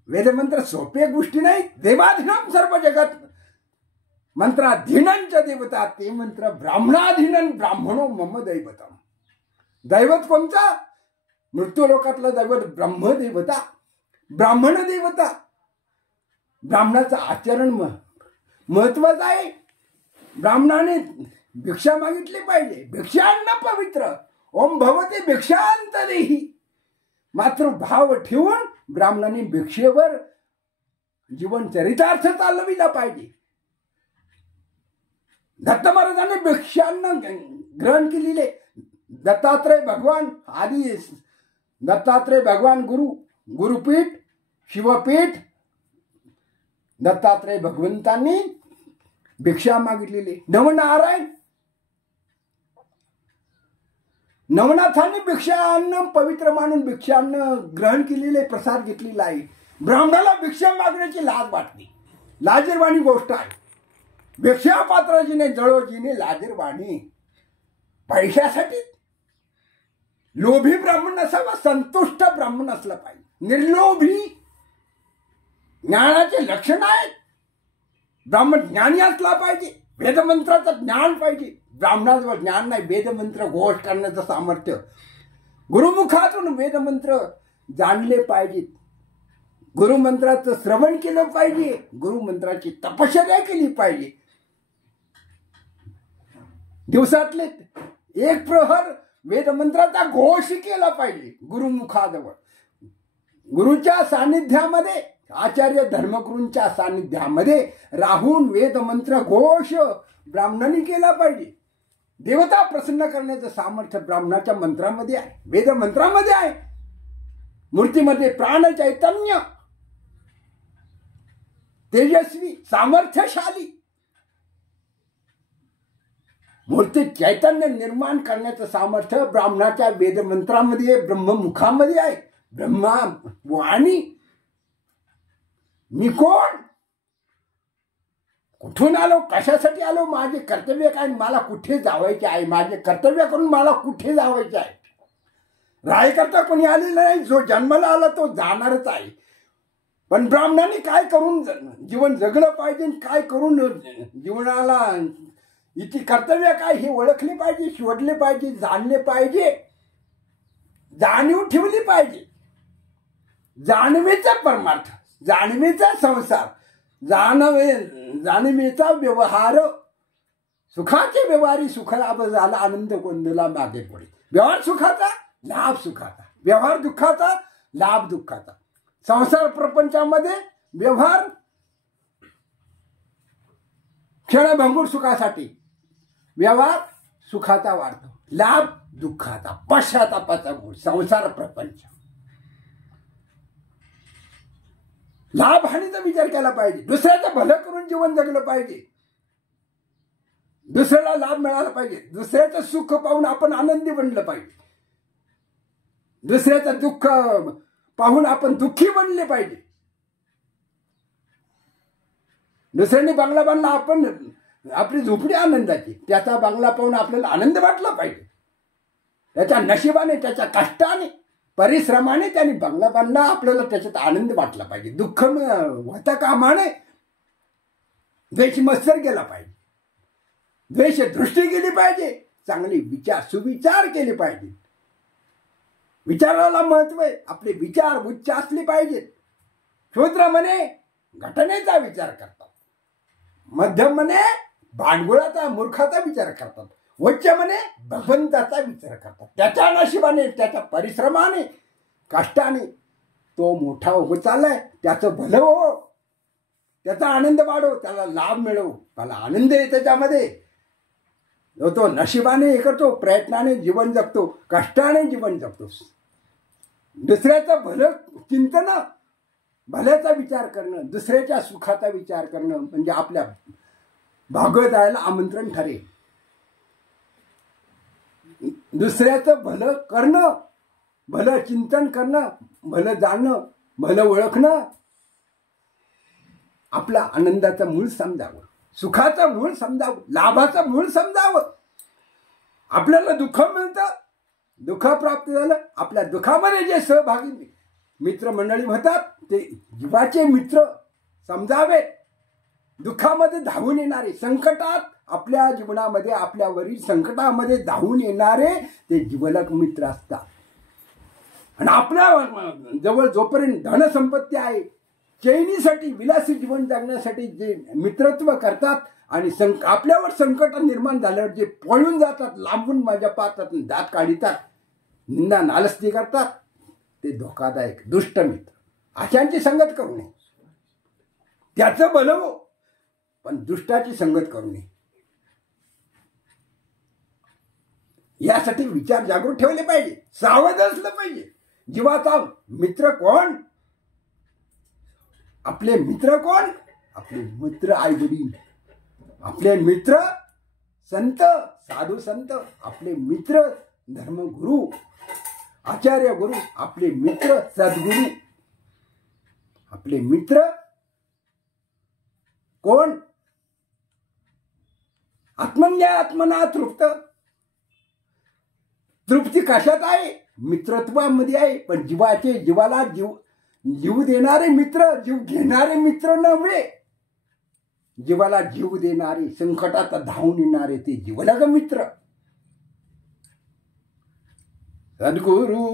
वेदमंत्र सोपे गोष्टी नाही. देवाधीनम सर्व जगत, मंत्राधीनंच देवता, ते मंत्र ब्राह्मणाधीनन ब्राह्मणो मम दैवतम. दैवत कोणता? मृत्यूलोकातलं दैवत ब्रह्मदेवता, ब्राह्मण देवता. ब्राह्मणाचं आचरण महत्वाचं आहे. ब्राह्मणाने भिक्षा मागितली पाहिजे. भिक्षान्न पवित्र, ओम भवते भिक्षांतरेही. मातृभाव ठेवून ब्राह्मणाने भिक्षेवर जीवन चरितार्थ चालविला पाहिजे. दत्त महाराजांनी भिक्षान्न ग्रहण केलेले, दत्तात्रय भगवान आदि दत्तात्रय भगवान गुरुपीठ शिवपीठ दत्तात्रय भगवंतांनी भिक्षा मागितलेली. नवनाथांनी भिक्षान्न पवित्र मानून भिक्षान्न ग्रहण केलेले, प्रसाद घेतलेला आहे. ब्राह्मणाला भिक्षा मागण्याची लाज वाटली. लाजीरवाणी गोष्ट आहे. भिक्षा पात्राजीने जळोजीने लाजीरवाणी. पैशासाठी लोभी ब्राह्मण नसावा, संतुष्ट ब्राह्मण असला पाहिजे. निर्लोभी ज्ञानाचे लक्षण आहेत. ब्राह्मण ज्ञानी असला पाहिजे. वेदमंत्राचं ज्ञान पाहिजे. ब्राह्मणाजवळ ज्ञान नाही. वेदमंत्र घोष करण्याचं सामर्थ्य. गुरुमुखातून वेदमंत्र जाणले पाहिजेत. गुरुमंत्राचं श्रवण केलं पाहिजे. गुरुमंत्राची तपश्चर्या केली पाहिजे. दिवसातले एक प्रहर वेदमंत्राचा घोष केला पाहिजे गुरुमुखाजवळ. गुरुच्या सानिध्यामध्ये, आचार्य धर्मगुरूंच्या सानिध्यामध्ये राहून वेदमंत्र घोष ब्राह्मणांनी केला पाहिजे. देवता प्रसन्न करण्याचं सामर्थ्य ब्राह्मणाच्या मंत्रामध्ये आहे, वेदमंत्रामध्ये आहे. मूर्तीमध्ये प्राण चैतन्य, तेजस्वी, सामर्थ्यशाली मूर्ती चैतन्य निर्माण करण्याचं सामर्थ्य ब्राह्मणाच्या वेदमंत्रामध्ये, ब्रह्ममुखामध्ये आहे. ब्रह्मा वाणी. मी कोण, कुठून आलो, कशासाठी आलो, माझे कर्तव्य काय, मला कुठे जावायचे आहे, माझे कर्तव्य करून मला कुठे जावायचे आहे. राहायकरता कोणी आलेलं नाही. जो जन्माला आला तो जाणारच आहे. पण ब्राह्मणांनी काय करून जीवन जगलं पाहिजे, काय करून जीवनाला इथे कर्तव्य काय हे ओळखले पाहिजे, शोधले पाहिजे, जाणले पाहिजे, जाणीव ठेवली पाहिजे. जाणीवेचा परमार्थ, जाणीवेचा संसार, जाणीवेचा व्यवहार. सुखाचे व्यवहारी सुख लाभ झाला, आनंद गोंधला मागे पुढे. व्यवहार सुखाचा, लाभ सुखाचा. व्यवहार दुःखाचा, लाभ दुःखाचा. संसार प्रपंचामध्ये व्यवहार क्षणभंगूर सुखासाठी, व्यवहार सुखाचा वाढतो, लाभ दुःखाचा, पश्चातापाचा गुण. संसार प्रपंच लाभ हानीचा विचार केला पाहिजे. दुसऱ्याचं भलं करून जीवन जगलं पाहिजे. दुसऱ्याला लाभ मिळाला पाहिजे. दुसऱ्याचं सुख पाहून आपण आनंदी बनलं पाहिजे. दुसऱ्याचं दुःख पाहून आपण दुःखी बनले पाहिजे. दुसऱ्याने बंगला बांधला, आपण आपली झोपडी आनंदाची, त्याचा बंगला पाहून आपल्याला आनंद वाटला पाहिजे. त्याच्या नशिबाने, त्याच्या कष्टाने, परिश्रमाने त्याने बंगला बांधला, आपल्याला त्याच्यात आनंद वाटला पाहिजे. दुःख होता कामाने. द्वेष मत्सर केला पाहिजे, द्वेष दृष्टी केली पाहिजे. चांगले विचार, सुविचार केले पाहिजे. विचाराला महत्व आहे. आपले विचार उच्च असले पाहिजेत. शूद्र म्हणे घटनेचा विचार करतात, मध्यम म्हणे भांडगुळाचा, मूर्खाचा विचार करतात, उच्च म्हणे भगवंताचा विचार करतात. त्याच्या नशिबाने, त्याच्या परिश्रमाने, कष्टाने तो मोठा होत चाललाय. त्याचं भलं हो, त्याचा आनंद वाढव, त्याला लाभ मिळव, त्याला आनंद आहे त्याच्यामध्ये. तो नशिबाने हे करतो, प्रयत्नाने जीवन जगतो, कष्टाने जीवन जगतो. दुसऱ्याचं भलं चिंतन, भल्याचा विचार करणं, दुसऱ्याच्या सुखाचा विचार करणं म्हणजे आपल्या भागवत जायला आमंत्रण ठरेल. दुसऱ्याचं भलं करणं, भलं चिंतन करणं, भलं जाणणं, भलं ओळखणं, आपला आनंदाचं मूळ समजावं, सुखाचं मूळ समजावं, लाभाचं मूळ समजावं. आपल्याला दुःख मिळतं, दुःख प्राप्त झालं, आपल्या दुःखामध्ये जे सहभागी मित्रमंडळी होतात ते जीवाचे मित्र समजावे. दुःखामध्ये धावून येणारे, संकटात आपल्या जीवनामध्ये, आपल्यावरील संकटामध्ये धावून येणारे ते जीवलक मित्र असतात. आणि आपल्या जवळ जोपर्यंत धनसंपत्ती आहे, चैनीसाठी, विलासी जीवन जगण्यासाठी जे मित्रत्व करतात आणि आपल्यावर संकट निर्माण झाल्यावर जे पळून जातात, लांबून मजा पाहतात, दात काढतात, निंदा नालस्ती करतात, ते धोकादायक दुष्ट मित्र. अशांची संगत करू नये. त्याचं भलं हो, पण दुष्टाची संगत करू नये. यासाठी विचार जागृत ठेवले पाहिजे, सावध असलं पाहिजे. जीवाचा मित्र कोण? आपले मित्र कोण? आपले मित्र आई वडील, आपले मित्र संत, साधू संत, आपले मित्र धर्मगुरु, आचार्य गुरु, आपले मित्र सद्गुरु. आपले मित्र कोण? आत्मन्या आत्मना तृप्त. तृप्ती कशात आहे? मित्रत्वामध्ये आहे. पण जीवाला जीव देणारे मित्र, जीव घेणारे मित्र नव्हे. जीवाला जीव देणारे, संकटात धावून येणारे ते जीवलग मित्र. सद्गुरु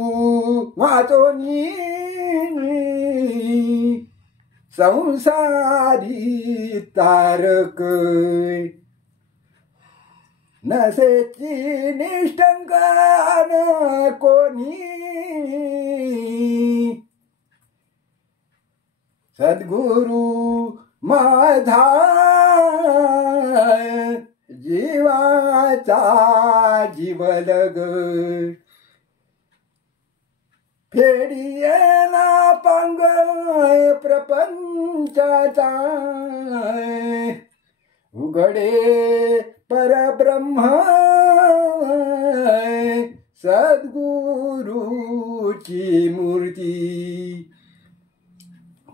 वाचोनी संसारी तारक, नसेची निष्ठंगान कोणी. सद्गुरु माझा जीवाचा जीवलग, फेडियला पांग प्रपंचाचा. उघडे परब्रह्म सद्गुरूची मूर्ती.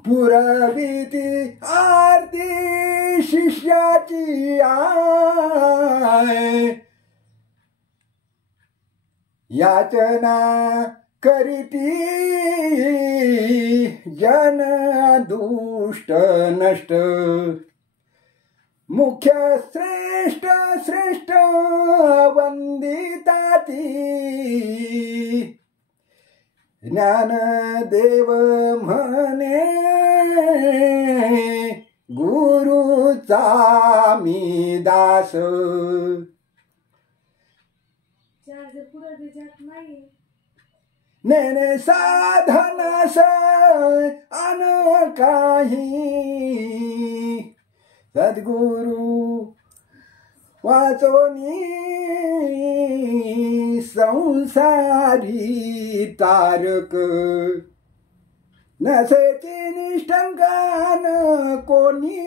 पुरविती आरती शिष्याची आय, याचना करीती जन दुष्ट नष्ट. मुख्य श्रेष्ठ श्रेष्ठ वंदिता ती, ज्ञानदेव म्हणे गुरुचा मी दास. नेने साधनास अन काही, सद्गुरु वाचोनी संसारी तारक. नसेची निष्ठंगान कोणी,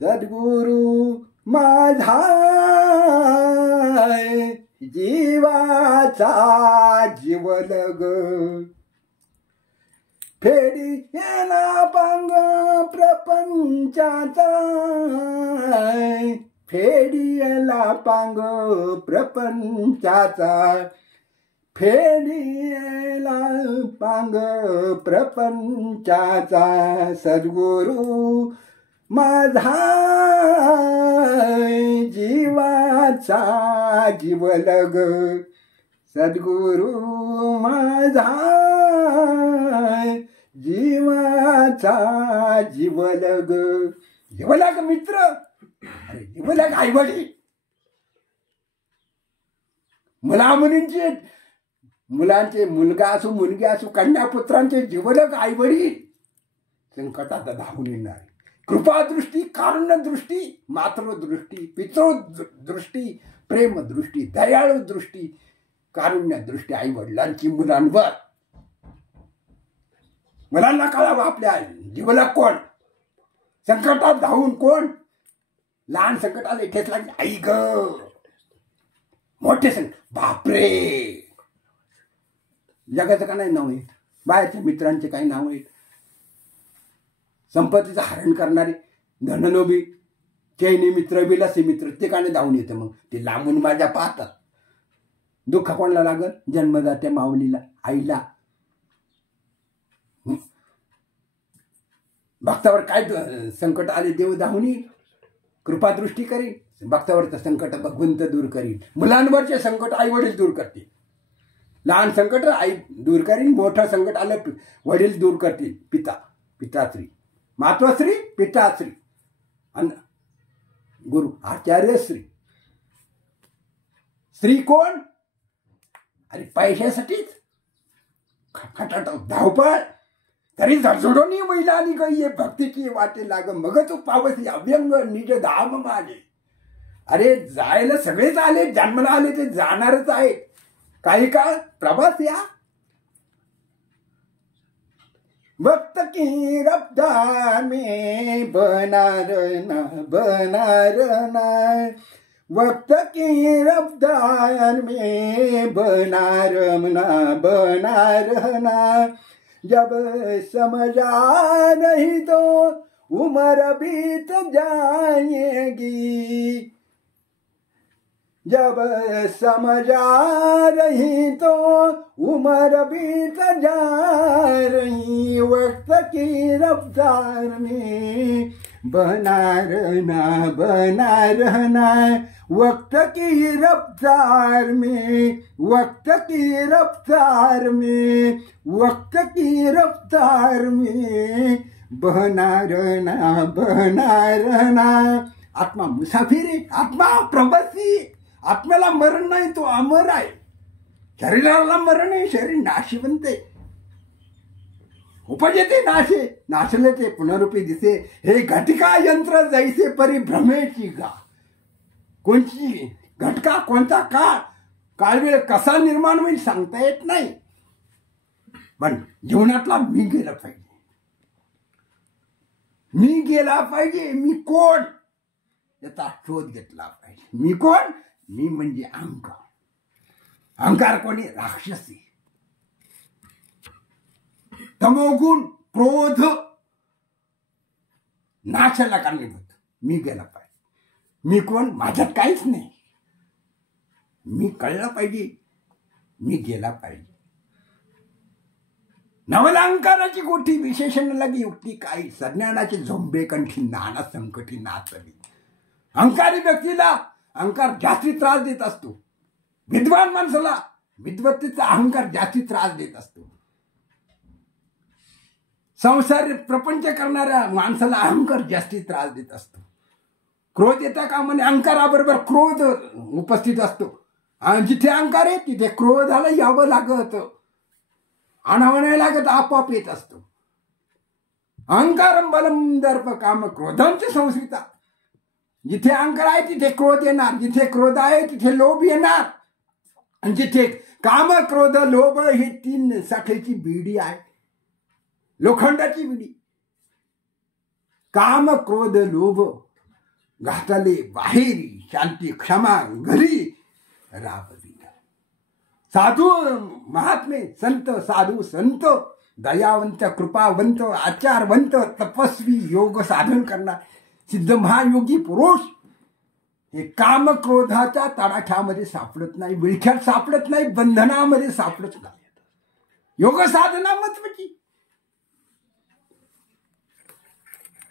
सद्गुरु माझा जीवाचा जीवलग. फेडी याला पांग प्रपंचाचा, फेडियला पांग प्रपंचाचा, फेडियला पांग प्रपंचाचा. सद्गुरु माझा जीवाचा जीवलग. सद्गुरु माझा जीवाचा जीवलग. जीवलग मित्र, अरे जीवलग आईवडील. मुलांचे मुलगा असो मुलगी असो, कन्यापुत्रांचे जीवलग आईवडील संकटात धावून येणार. कृपादृष्टी, कारुण्यदृष्टी, मातृदृष्टी, पितृदृष्टी, प्रेमदृष्टी, दयाळू दृष्टी, कारुण्यदृष्टी आईवडिलांची मुलांवर. मुलांना कळावं आपल्या जीवलग कोण, संकटात धावून कोण. लहान संकट आले ठेचला की आई ग, मोठे संकट बापरे. जगाचं का नाही नाव येत, बाहेरच्या मित्रांचे काही नाव येत. संपत्तीचं हरण करणारे धनलोभी चैनी मित्र, विलासी मित्र, ते काने धावून येतं. मग ते लांबून माझ्या पाहतात. दुःख कोणाला लागल? जन्मदात्या माऊलीला, आईला. भक्तावर काय संकट आले देव धावून येईल, कृपादृष्टी करील. भक्तावरचं संकट भगवंत दूर करील. मुलांवरचे संकट आई वडील दूर करतील. लहान संकट आई दूर करील, मोठं संकट आलं वडील दूर करतील. पिताश्री, मातोश्री, पिताश्री आणि गुरु आचार्यश्री. स्त्री कोण? अरे पैशासाठीच खटाट धावपळ, तरी झडझडोनी महिलानी गई भक्तीची वाटे लाग. मग तू पावसी अव्यंग निज धाम माझे. अरे जायला सगळेच आले, जन्माला आले ते जाणारच आहे. काही काळ प्रवास या. वक्त की रफ्तार में बना रहना, वक्त की रफ्तार में बना रहना. जब समझा नहीं तो उम्र बीत जाएगी, जब समझा रही तो उम्र बीत जा रही. वक्त की रफ्तार में बना रहना, वक्त की रफ्तार में, वक्त की रफ्तार में, वक्त की रफ्तार में बना रहना. आत्मा मुसाफिर आहे, आत्मा प्रवासी. आत्म्याला मरण नाही, तो अमर आहे. शरीराला मरण आहे, शरीर नाशिवंत आहे. उपजते नाशे, नाशले ते पुनरुपी दिसे. हे घटिका यंत्र जैसे परिभ्रमेची गा. कोणची घटका, कोणता काळवेळ कसा निर्माण होईल सांगता येत नाही. पण जीवनातला मी गेला पाहिजे. मी गेला पाहिजे. मी कोण याचा शोध घेतला पाहिजे. मी कोण? मी म्हणजे अहंकार. अहंकार कोणी? राक्षसी. तमोगुण, क्रोध नाशाला कारणीभूत. मी गेला पाहिजे. मी कोण? माझ्यात काहीच नाही. मी कळलं पाहिजे. मी गेला पाहिजे. नवलांकाराची गोठी विशेषण लगी युक्ती काही. सज्ञानाचे झोंबे कंठी नाना संकटी नाचली. अहंकारी व्यक्तीला अहंकार जास्ती त्रास देत असतो. विद्वान माणसाला विद्वत्तेचा अहंकार जास्ती त्रास देत असतो. संसार प्रपंच करणाऱ्या माणसाला अहंकार जास्ती त्रास देत असतो. क्रोध येता का म्हणे अहंकाराबरोबर क्रोध उपस्थित असतो. आणि जिथे अहंकार आहे तिथे क्रोधाला यावं लागत, आणावं नाही लागत, आपोआप येत असतो. अहंकारम बलम दर्प काम क्रोधांचे संस्कृता. जिथे अहंकार आहे तिथे क्रोध येणार, जिथे क्रोध आहे तिथे लोभ येणार. आणि जिथे काम क्रोध लोभ हे 3 साखळीची बीडी आहे, लोखंडाची बीडी. काम क्रोध लोभ घातले बाहेरी, शांती क्षमा घरी राबवी. साधू महात्मे संत, साधू संत दयावंत कृपावंत आचारवंत तपस्वी योग साधन करणार सिद्ध महायोगी पुरुष हे काम क्रोधाच्या तडाख्यामध्ये सापडत नाही, विळख्यात सापडत नाही, बंधनामध्ये सापडत नाही. योग साधना महत्वाची.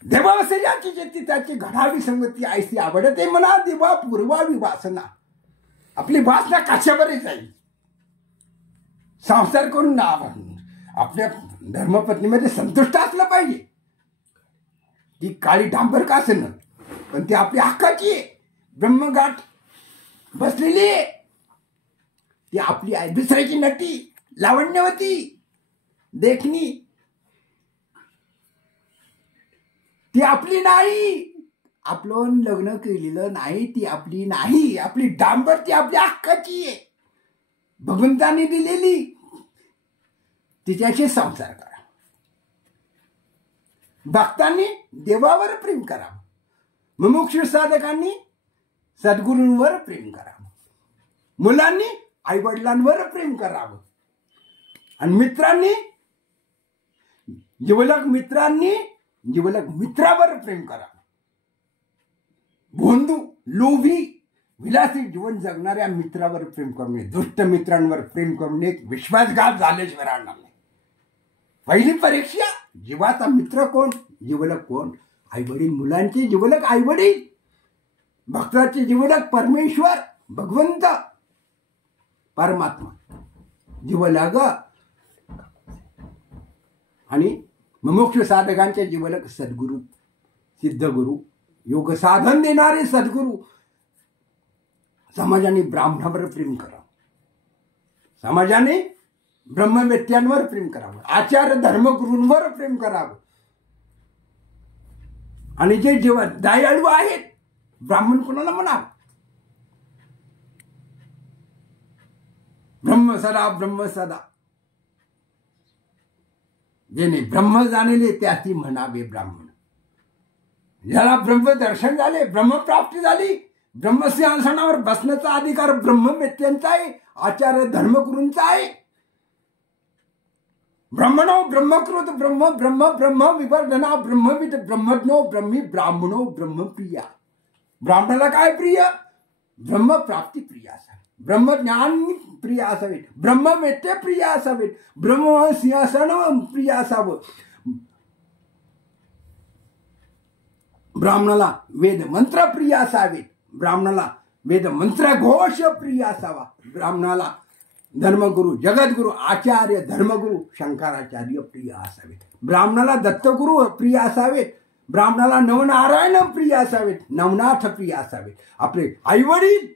देवावसेची जेती त्याची घडावी संगती ऐसी आवडते म्हणा देवा पूर्वावी वासना. आपली वासना कशावरही जाईल. संसार करून आपल्या धर्मपत्नीमध्ये संतुष्ट असलं पाहिजे. ती काळी डांबर का असेल पण ती आपली हक्काची आहे. ब्रह्मगाठ बसलेली आहे, ती आपली आहे. दुसऱ्याची नटी लावण्यवती देखणी ती आपली नाही. आपलं लग्न केलेलं नाही, ती आपली नाही. आपली डांबर ती आपली हक्काची आहे, भगवंताने दिलेली. तिच्याशी संसार करा. भक्तांनी देवावर प्रेम करावं. मुमुक्षु साधकांनी सद्गुरूंवर प्रेम करावं. मुलांनी आईवडिलांवर प्रेम करावं. आणि मित्रांनी जिवलग मित्रावर प्रेम करावं. भोंदू लोभी विलासी जीवन जगणाऱ्या मित्रावर प्रेम करू नये. दुष्ट मित्रांवर प्रेम करू नये. विश्वासघात झाल्याशिवाय राहणार नाही. पहिली परीक्षा जीवाचा मित्र कोण, जिवलग कोण. आईवडील मुलांचे जिवलग आईवडील, भक्ताचे जिवलग परमेश्वर भगवंत परमात्मा जिवलग. आणि मुमुक्षु साधकांचे जिवलग सद्गुरू सिद्धगुरू योग साधन देणारे सद्गुरू. समाजाने ब्राह्मणावर प्रेम करावं. समाजाने ब्रह्मवेत्यांवर प्रेम करावं. आचार्य धर्मगुरूंवर प्रेम करावं. आणि जे जीवन दयाळू आहेत ब्राह्मण कोणाला म्हणावं. ब्रह्म सदा ब्रह्म सदा. जेणे ब्रह्म जाणले त्याची म्हणावे ब्राह्मण. ज्याला ब्रह्मदर्शन झाले, ब्रह्मप्राप्ती झाली, ब्रह्मसिंहासनावर बसण्याचा अधिकार ब्रह्मवेत्यांचा आहे, आचार्य धर्मगुरूंचा आहे. ब्रह्मणो ब्रह्मकृत ब्रह्म ब्रह्म ब्रह्म विवर्धना ब्रह्मविद ब्रह्मज्ञो ब्रह्मी ब्राह्मणो ब्रह्मप्रिया. ब्राह्मणाला काय प्रिय? ब्रह्मप्राप्ती प्रिय असावी, ब्रह्मज्ञान प्रिय असावेत, ब्रह्मवेत्ते प्रिय असावेत, ब्रह्मसिंहासन प्रिय असावं. ब्राह्मणाला वेद मंत्र प्रिय असावेत, ब्राह्मणाला वेद मंत्र घोष प्रिय असावा. ब्राह्मणाला धर्मगुरु जगद्गुरु आचार्य धर्मगुरु शंकराचार्य प्रिय असावेत. ब्राह्मणाला दत्तगुरु प्रिय असावेत, ब्राह्मणाला नवनारायण प्रिय असावेत, नवनाथ प्रिय असावेत. आपले आईवडील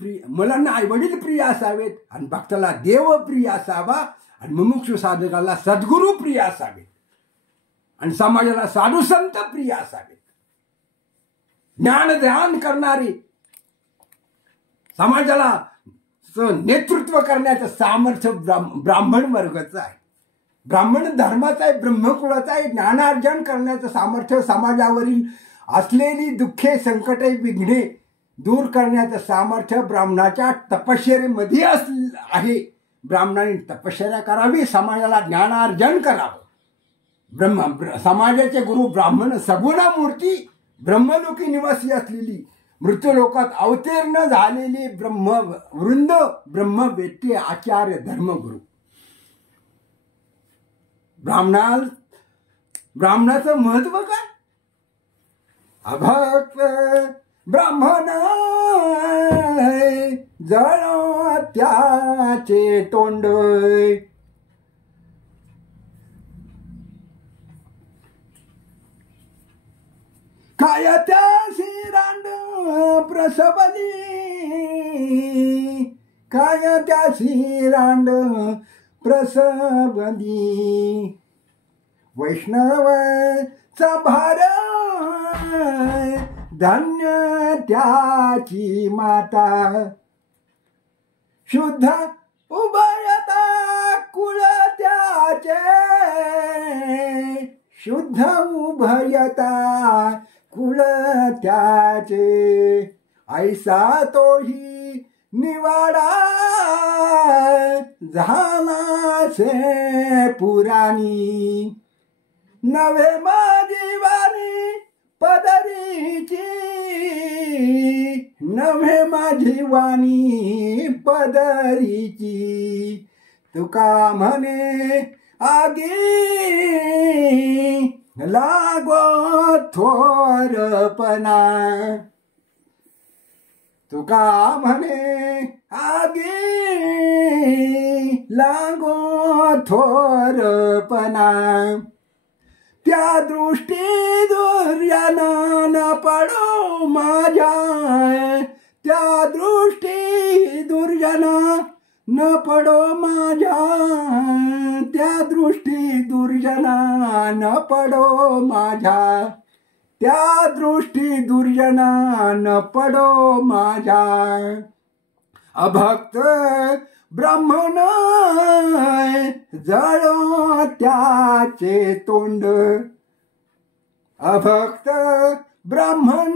प्रिय, मुलांना आईवडील प्रिय असावेत, आणि भक्ताला देव प्रिय असावा, आणि मुमुक्षु साधकाला सद्गुरु प्रिय असावेत, आणि समाजाला साधू संत प्रिय असावेत. ज्ञान ध्यान करणारी समाजाला नेतृत्व करण्याचं सामर्थ्य ब्राह्मण वर्गाचं आहे, ब्राह्मण धर्माचं आहे, ब्रह्मकुळाचं आहे. ज्ञानार्जन करण्याचं सामर्थ्य, समाजावरील असलेली दुःखे संकटे विघ्ने दूर करण्याचं सामर्थ्य ब्राह्मणाच्या तपश्चर्येमध्ये आहे. ब्राह्मणाने तपश्चर्या करावी, समाजाला ज्ञानार्जन करावं. समाजाचे गुरु ब्राह्मण सगुण मूर्ती, ब्रह्मलोकी निवासी असलेली, मृत्यूलोकात अवतीर्ण झालेली ब्रह्मवृंद, ब्रह्मवेत्ते आचार्य धर्मगुरु. ब्राह्मणाचं महत्व काय? अभक्त ब्राह्मण जळो त्याचे तोंड, काय त्याशी रांड प्रसवली, काय त्याशी रांड प्रसवली. वैष्णवचा भार धन्य त्याची माता, शुद्ध उभयता कुळ त्याचे, शुद्ध उभयता कुळ त्याचे. ऐसा तोही निवाडा झाला से पुराणी, नवे माझी वाणी पदरीची, नवे माझी वाणी पदरीची. तुका म्हणे आगी लागो थोरपणा, तुका म्हणे आगी लागो थोरपणा. त्या दृष्टी दुर्याना न पडो माझ्या, त्या दृष्टी दुर्जना न पडो माझ्या, त्या दृष्टी दुर्जना न पडो माझ्या, त्या दृष्टी दुर्जना न पडो माझ्या. अभक्त ब्राह्मण जळो त्याचे तोंड, अभक्त ब्राह्मण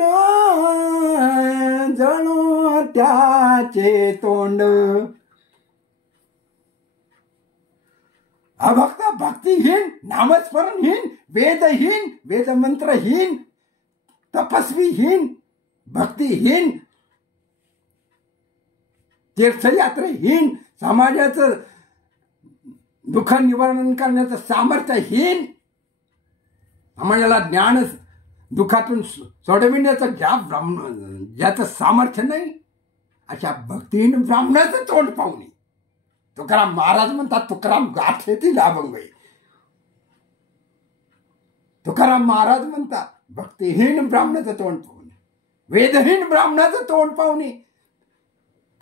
जळो त्याचे तोंड. अभक्त भक्तिहीन, नामस्मरणहीन, वेदहीन, वेदमंत्रहीन, तपस्वीहीन, भक्तिहीन, तीर्थयात्रेहीन, समाजाचं दुःख निवारण करण्याचं सामर्थ्यहीन, समाजाला ज्ञान दुःखातून सोडविण्याचं ज्याचं सामर्थ्य नाही, अशा भक्तिहीन ब्राह्मणाचं तोंड पाहुणे. तुकाराम महाराज म्हणतात, तुकाराम गाठले ती लाभंगई. तुकाराम महाराज म्हणतात, भक्तिहीन ब्राह्मणाचं तोंड पाहुणे, वेदहीन ब्राह्मणाचं तोंड पाहुणे,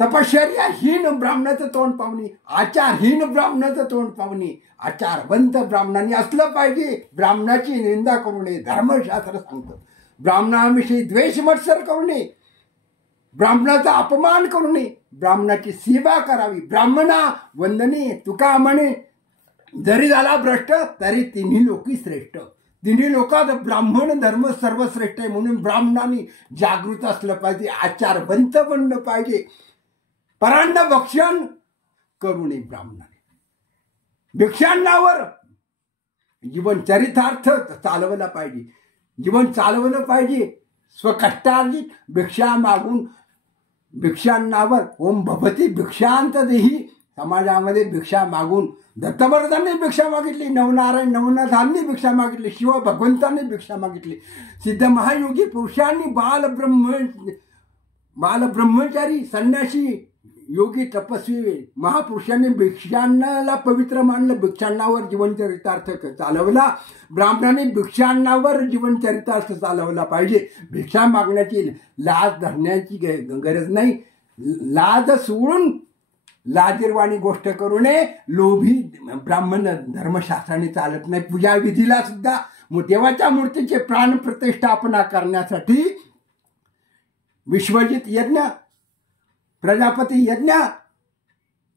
तपश्चर्याहीन ब्राह्मणाचं तोंड पाहुणे, आचारहीन ब्राह्मणाचं तोंड पाहुणे. आचारवंत ब्राह्मणांनी असलं पाहिजे. ब्राह्मणाची निंदा करू नये, धर्मशास्त्र सांगतं. ब्राह्मणाविषयी द्वेष मत्सर करू नये, ब्राह्मणाचा अपमान करू नये, ब्राह्मणाची सेवा करावी. ब्राह्मणा वंदने तुका म्हणे, जरी झाला भ्रष्ट तरी तिन्ही लोकी श्रेष्ठ. तिन्ही लोकात ब्राह्मण धर्म सर्वश्रेष्ठ आहे. म्हणून ब्राह्मणांनी जागृत असलं पाहिजे, आचारवंत बनलं पाहिजे. परांना भक्षण करू नये ब्राह्मणाने. भिक्षांनावर जीवन चरितार्थ चालवलं पाहिजे. जीवन चालवलं पाहिजे. स्वकष्टार्जित भिक्षा मागून भिक्षांनावर ओम भवती भिक्षांत देही. समाजामध्ये भिक्षा मागून दत्तवरदांनी भिक्षा मागितली, नवनारायण नवनाथांनी भिक्षा मागितली, शिव भगवंतांनी भिक्षा मागितली. सिद्ध महायोगी पुरुषांनी बालब्रह्मचारी संन्यासी योगी तपस्वी महापुरुषांनी भिक्षांनाला पवित्र मानलं. भिक्षांनावर जीवनचरितार्थ चालवला. ब्राह्मणांनी भिक्षांनावर जीवनचरितार्थ चालवला पाहिजे. भिक्षा मागण्याची लाज धरण्याची गरज नाही. लाज सोडून लाजीरवाणी गोष्ट करू नये. लोभी ब्राह्मण धर्मशास्त्राने चालत नाही. पूजा विधीला सुद्धा देवाच्या मूर्तीचे प्राण प्रतिष्ठापना करण्यासाठी विश्वजित यज्ञ, प्रजापती यज्ञ,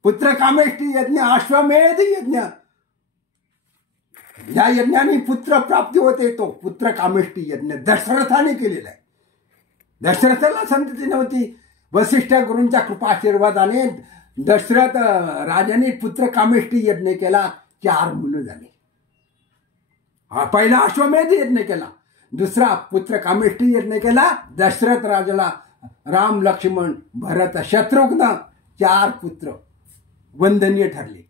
पुत्रकामेष्टी यज्ञ, अश्वमेध यज्ञ, या यज्ञाने पुत्र प्राप्ती होते. तो पुत्रकामेष्टी यज्ञ दशरथाने केलेला आहे. दशरथाला संतती नव्हती. वसिष्ठ गुरूंच्या कृपाशीर्वादाने दशरथ राजाने पुत्रकामेष्टी यज्ञ केला. 4 मुलं झाले. पहिला अश्वमेध यज्ञ केला, दुसरा पुत्रकामेष्टी यज्ञ केला. दशरथ राजाला राम लक्ष्मण भरत शत्रुघ्न 4 पुत्र वंदनीय ठरले.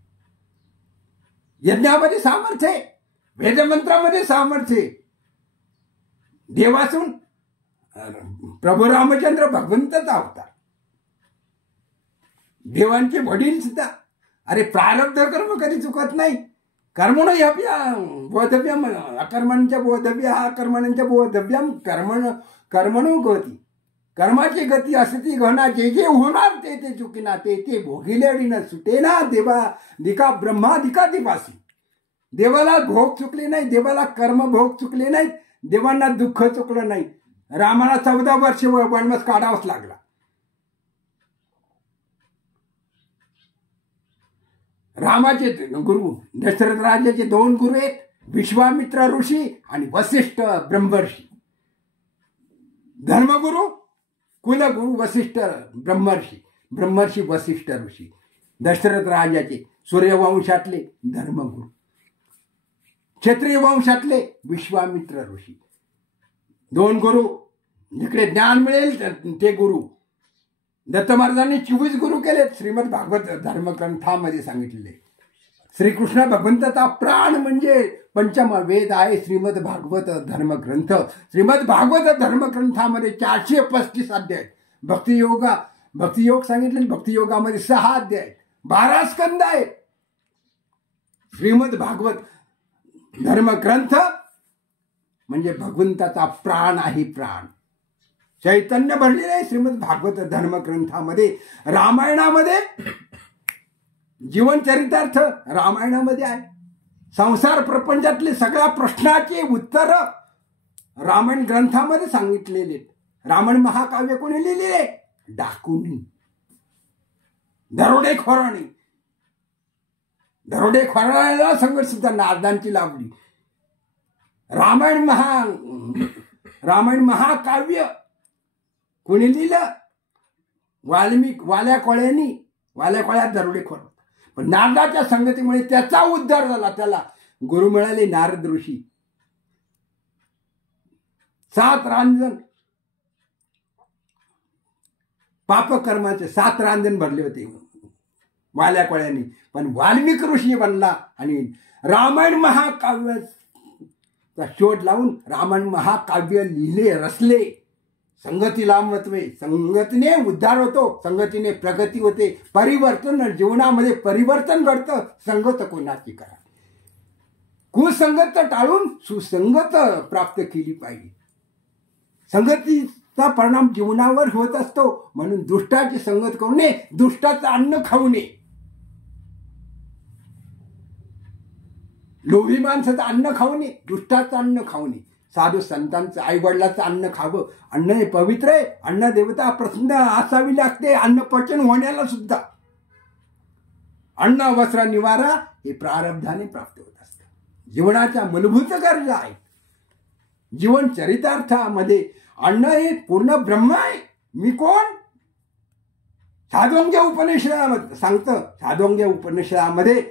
यज्ञामध्ये सामर्थ्य आहे, वेदमंत्रामध्ये सामर्थ्य आहे. देवासून प्रभू रामचंद्र भगवंतचा अवतार. देवांचे वडील सुद्धा. अरे प्रारब्ध कर्म कधी चुकत नाही. कर्मण बोधव्यम अकर्मणच्या बोधव्य अकर्मणांच्या बोधव्यम कर्मणो गती. कर्माची गती असती घना, जे जे होणार ते ते चुकिना, ते ते भोगिले विना सुटेना. देवा दिका ब्रह्मादिका दिवासी. देवाला भोग चुकले नाही, देवाला कर्म भोग चुकले नाहीत, देवांना दुःख चुकलं नाही. रामाला 14 वर्ष वनवास काढावाच लागला. रामाचे गुरु दशरथ राजाचे 2 गुरु आहेत, विश्वामित्र ऋषी आणि वसिष्ठ ब्रह्मर्षी. धर्मगुरु कुलगुरु वसिष्ठ ब्रह्मर्षी, ब्रह्मर्षी वसिष्ठ ऋषी. दशरथ राजाचे सूर्यवंशातले धर्मगुरु, क्षत्रिय वंशातले विश्वामित्र ऋषी. 2 गुरु. जिकडे ज्ञान मिळेल ते गुरु. दत्त महाराजांनी 24 गुरु केले. श्रीमद भागवत धर्मग्रंथामध्ये सांगितलेले. श्रीकृष्ण भगवंताचा प्राण म्हणजे पंचम वेद आहे श्रीमद भागवत धर्मग्रंथ. श्रीमद भागवत धर्मग्रंथामध्ये 435 अध्याय. भक्तियोग सांगितले. भक्तियोगामध्ये 6 अध्याय, 12 स्कंद आहेत. श्रीमद भागवत धर्मग्रंथ म्हणजे भगवंताचा प्राण आहे. प्राण चैतन्य भरलेलं आहे श्रीमद भागवत धर्मग्रंथामध्ये. रामायणामध्ये जीवनचरितार्थ रामायणामध्ये आहे. संसार प्रपंचातले सगळ्या प्रश्नाचे उत्तर रामायण ग्रंथामध्ये सांगितलेले. रामायण महाकाव्य कोणी लिहिलेले? डाकूंनी, दरोडेखोरांनी. दरोडेखोराला संघर्षिता नारदांची लावली. रामायण महाकाव्य कोणी लिहिलं? वाल्या कोळ्यात दरोडेखोर. पण नारदाच्या संगतीमुळे त्याचा उद्धार झाला. त्याला गुरु मिळाले नारद ऋषी. 7 रांजण पापकर्माचे 7 रांजण भरले होते वाल्या कोळ्यांनी. पण वाल्मिक ऋषी बनला आणि रामायण महाकाव्याचा शोध लावून रामायण महाकाव्य लिहिले, रचले. संगतीला महत्व आहे. संगतीने उद्धार होतो, संगतीने प्रगती होते, परिवर्तन जीवनामध्ये परिवर्तन घडतं. संगत कोणाची करा. कुसंगत टाळून सुसंगत प्राप्त केली पाहिजे. संगतीचा परिणाम जीवनावर होत असतो. म्हणून दुष्टाची संगत करू नये, दुष्टाचं अन्न खाऊ नये. लोभी माणसाचं अन्न खाऊ नये, दुष्टाचं अन्न खाऊ नये. साधू संतांचं आई वडिलाचं अन्न खावं. अन्न हे पवित्र आहे. अन्न देवता प्रसन्न असावी लागते. अन्न पचन होण्याला सुद्धा. अन्न वस्त्र निवारा हे प्रारब्धाने प्राप्त होत असतं. जीवनाच्या मूलभूत गरजा आहेत. जीवन चरितार्थामध्ये अन्न हे पूर्ण ब्रह्म आहे. मी कोण? साधोंग्य उपनिषदामध्ये सांगतं. साधोंग्य उपनिषदामध्ये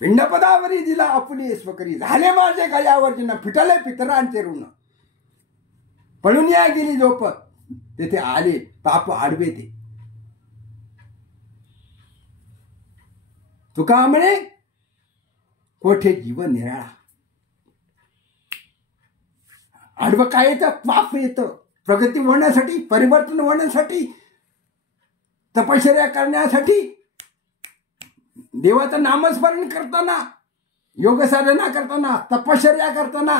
पिंडपदावरी दिला आपुले स्वकरी, झाले माझे गयावर जिना, फिटले पितरांचे ऋण, पळून या गेली झोप, तेथे आले पाप आडवे ते. तुका म्हणे कोठे जीवन निराळा. आडवं काय येतं? पाप येतं. प्रगती होण्यासाठी, परिवर्तन होण्यासाठी, तपश्चर्या करण्यासाठी, देवाचं नामस्मरण करताना, योग साधना करताना, तपश्चर्या करताना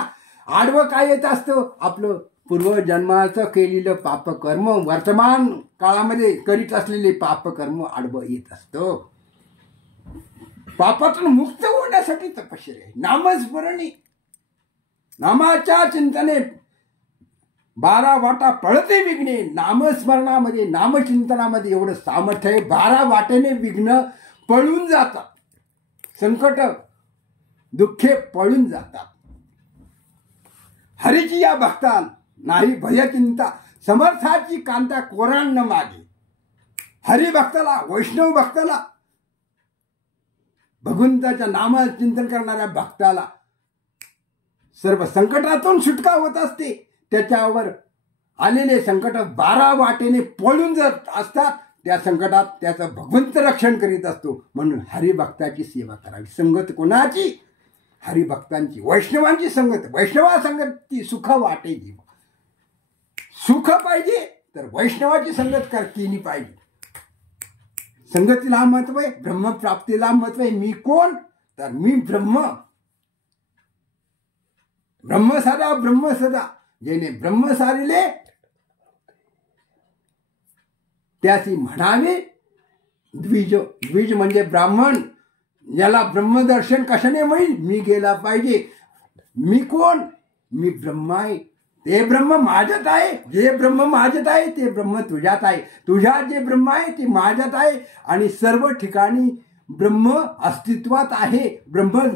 आडवं काय येत असतं? आपलं पूर्वजन्माचं केलेलं पापकर्म, वर्तमान काळामध्ये करीत असलेले पापकर्म आडवं येत असतं. पापातून मुक्त होण्यासाठी तपश्चर्या, नामस्मरणे, नामाच्या चिंतने 12 वाटा पळते विघ्ने. नामस्मरणामध्ये, नामचिंतनामध्ये एवढं सामर्थ्य आहे. 12 वाटेने विघ्न पळून जातात. संकट दुःखे पळून जातात. हरीची या भक्ता नाही भयचिंता, समर्थाची कांता कोराण न मागे. हरिभक्ताला, वैष्णव भक्ताला, भगवंताच्या नामचिंतन करणाऱ्या भक्ताला सर्व संकटातून सुटका होत असते. त्याच्यावर आलेले संकट 12 वाटेने पळून जात असतात. त्या संकटात त्याचं भगवंत रक्षण करीत असतो. म्हणून हरिभक्ताची सेवा करावी. संगत कोणाची? हरिभक्तांची, वैष्णवांची संगत. वैष्णवा संगत ती सुख वाटे जीव. सुख पाहिजे तर वैष्णवाची संगत केली पाहिजे. संगतीला महत्व आहे, ब्रह्मप्राप्तीला महत्व आहे. मी कोण? तर मी ब्रह्म. ब्रह्मसारा ब्रह्मसदा, जेने ब्रह्म सारिले त्याची म्हणावे द्विज. द्विज म्हणजे ब्राह्मण. याला ब्रह्मदर्शन कशाने होईल? मी गेला पाहिजे. मी कोण? मी ब्रह्म आहे. ते ब्रह्म माझ्यात आहे. जे ब्रह्म माझ्यात आहे ते ब्रह्म तुझ्यात आहे. तुझ्यात जे ब्रह्म आहे ते माझ्यात आहे. आणि सर्व ठिकाणी ब्रह्म अस्तित्वात आहे. ब्रह्म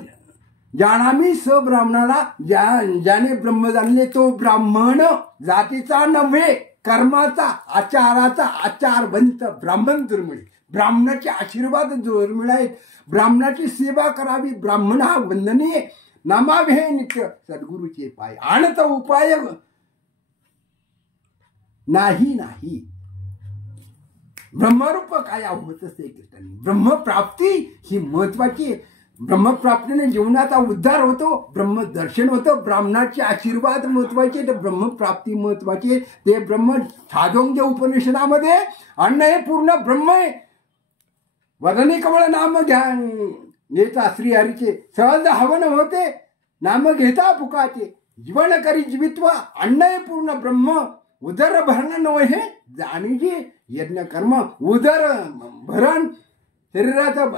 जाणामी स ब्राह्मणाला, ज्याने ब्रह्म जाणले तो ब्राह्मण. जातीचा नव्हे, कर्माचा, आचाराचा आचारवंत ब्राह्मण दुर्मिळ. ब्राह्मणाचे आशीर्वाद दुर्मिळ आहेत. ब्राह्मणाची सेवा करावी. ब्राह्मण हा वंदनीय. नामावे नित्य सद्गुरूचे पाय, आणत उपाय नाही नाही. ब्रह्मरूप काय होत असते कीर्तन. ब्रह्मप्राप्ती ही महत्वाची. ब्रह्मप्राप्तीने जीवनाचा उद्धार होतो. ब्रह्मदर्शन होतं. ब्राह्मणाचे आशीर्वाद महत्वाचे, तर ब्रह्मप्राप्ती महत्वाची. ते ब्रह्म साधोंग्य उपनिषदामध्ये अन्न हे पूर्ण ब्रह्म आहे. वदनी कवळ नाम घ्या घेता श्रीहरीचे, सहज हवन होते नाम घेता पुकाचे. जीवन करी जीवित्व, अन्न हे पूर्ण ब्रह्म. उदर भरण नव्हे जाणीजे यज्ञ कर्म. उदर भरण, शरीराचं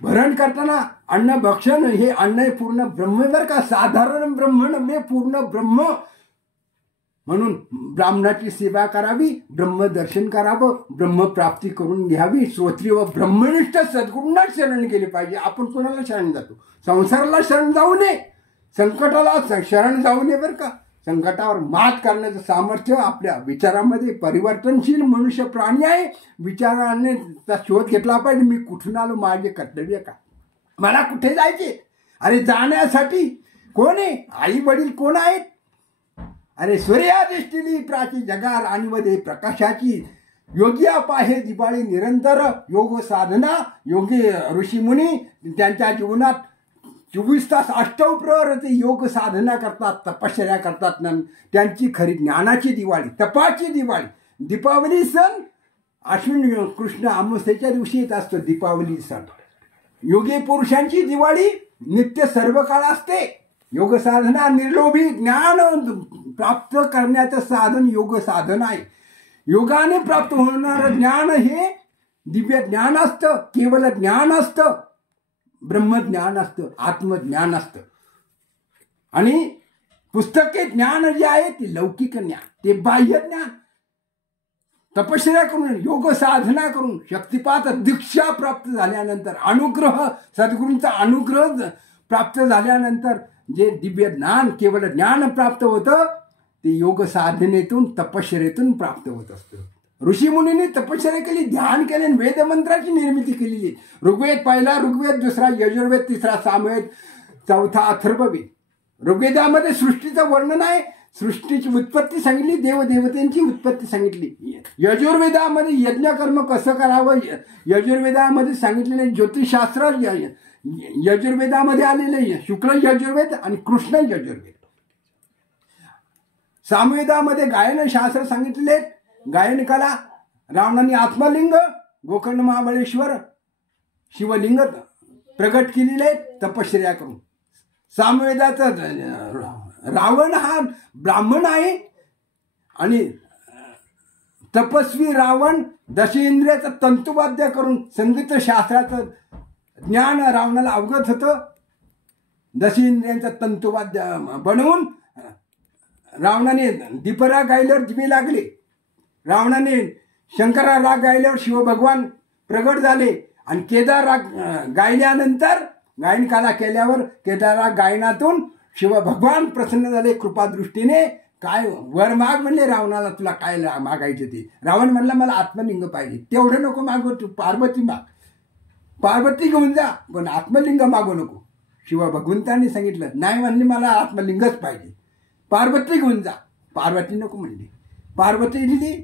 भरण करताना अन्न भक्षण, हे अन्न हे पूर्ण ब्रह्म बरं का. साधारण ब्रह्म नव्हे, पूर्ण ब्रह्म. म्हणून ब्राह्मणाची सेवा करावी, ब्रह्मदर्शन करावं, ब्रह्मप्राप्ती करून घ्यावी. श्रोत्री व ब्रह्मनिष्ठ सद्गुरूंना शरण गेले पाहिजे. आपण कोणाला शरण जातो? संसाराला शरण जाऊ नये, संकटाला शरण जाऊ नये बरं का. संकटावर मात करण्याचं सामर्थ्य आपल्या विचारामध्ये. परिवर्तनशील मनुष्य प्राणी आहे. विचाराने शोध घेतला पाहिजे. मी कुठून आलो, माझे कर्तव्य काय, मला कुठे जायचे. अरे जाण्यासाठी कोण आहे? आई वडील कोण आहेत? अरे सूर्यादृष्टीली प्राची जगार आणि मध्ये प्रकाशाची. योगी पाहे दिवाळी निरंतर. योग साधना, योगी ऋषीमुनी त्यांच्या जीवनात 24 तास अष्टप्रहर ते योग साधना करतात, तपश्चर्या करतात. त्यांची खरी ज्ञानाची दिवाळी, तपाची दिवाळी. दीपावली सण अश्विन कृष्ण अमावस्येच्या दिवशी येत असतो दीपावली सण. योगी पुरुषांची दिवाळी नित्य सर्व काळ असते. योग साधना, निर्लोभी ज्ञान प्राप्त करण्याचं साधन योग साधन आहे. योगाने प्राप्त होणारं ज्ञान हे दिव्य ज्ञान असतं, केवळ ज्ञान असतं, ब्रह्मज्ञान असतं, आत्मज्ञान असतं. आणि पुस्तके ज्ञान जे आहे ते लौकिक ज्ञान, ते बाह्य ज्ञान. तपश्चर्या करून, योग साधना करून, शक्तिपात दीक्षा प्राप्त झाल्यानंतर, अनुग्रह, सद्गुरूंचा अनुग्रह प्राप्त झाल्यानंतर जे दिव्य ज्ञान, केवळ ज्ञान प्राप्त होतं ते योग साधनेतून, तपश्चर्येतून प्राप्त होत असतं. ऋषीमुनींनी तपश्चर्या केली, ध्यान केले, वेदमंत्राची निर्मिती केलेली. ऋग्वेद पहिला, ऋग्वेद दुसरा, यजुर्वेद तिसरा, सामवेद चौथा, अथर्ववेद. ऋग्वेदामध्ये सृष्टीचं वर्णन आहे, सृष्टीची उत्पत्ती सांगितली, देवदेवतेंची उत्पत्ती सांगितली. यजुर्वेदामध्ये यज्ञकर्म कसं करावं, यजुर्वेदामध्ये सांगितलेले ज्योतिषशास्त्र यजुर्वेदामध्ये आलेले, शुक्ल यजुर्वेद आणि कृष्ण यजुर्वेद. सामवेदामध्ये गायनशास्त्र सांगितलेले, गायन कला. रावणाने आत्मलिंग, गोकर्ण महाबळेश्वर शिवलिंग प्रगट केलेले तपश्चर्या करून. सामवेदाचा रावण हा ब्राह्मण आहे आणि तपस्वी रावण दशेंद्रियाचं तंतुवाद्य करून संगीतशास्त्राचं ज्ञान रावणाला अवगत होतं. दशेंद्रियांचं तंतुवाद्य बनवून रावणाने दीपराग गायल्यावर दिवे लागले. रावणाने शंकरा राग गायल्यावर शिवभगवान प्रगट झाले आणि केदार राग गायल्यानंतर, गायनकाला केल्यावर केदार राग गायनातून शिवभगवान प्रसन्न झाले कृपादृष्टीने. काय वर माग म्हणले रावणाला, तुला काय मागायचे ते. रावण म्हणला मला आत्मलिंग पाहिजे. तेवढं नको मागू, तू पार्वती माग, पार्वती घेऊन जा, पण आत्मलिंग मागू नको. शिवभगवंतांनी सांगितलं नाही, म्हणले मला आत्मलिंगच पाहिजे, पार्वती घेऊन जा. पार्वती नको म्हणली, पार्वती दिली,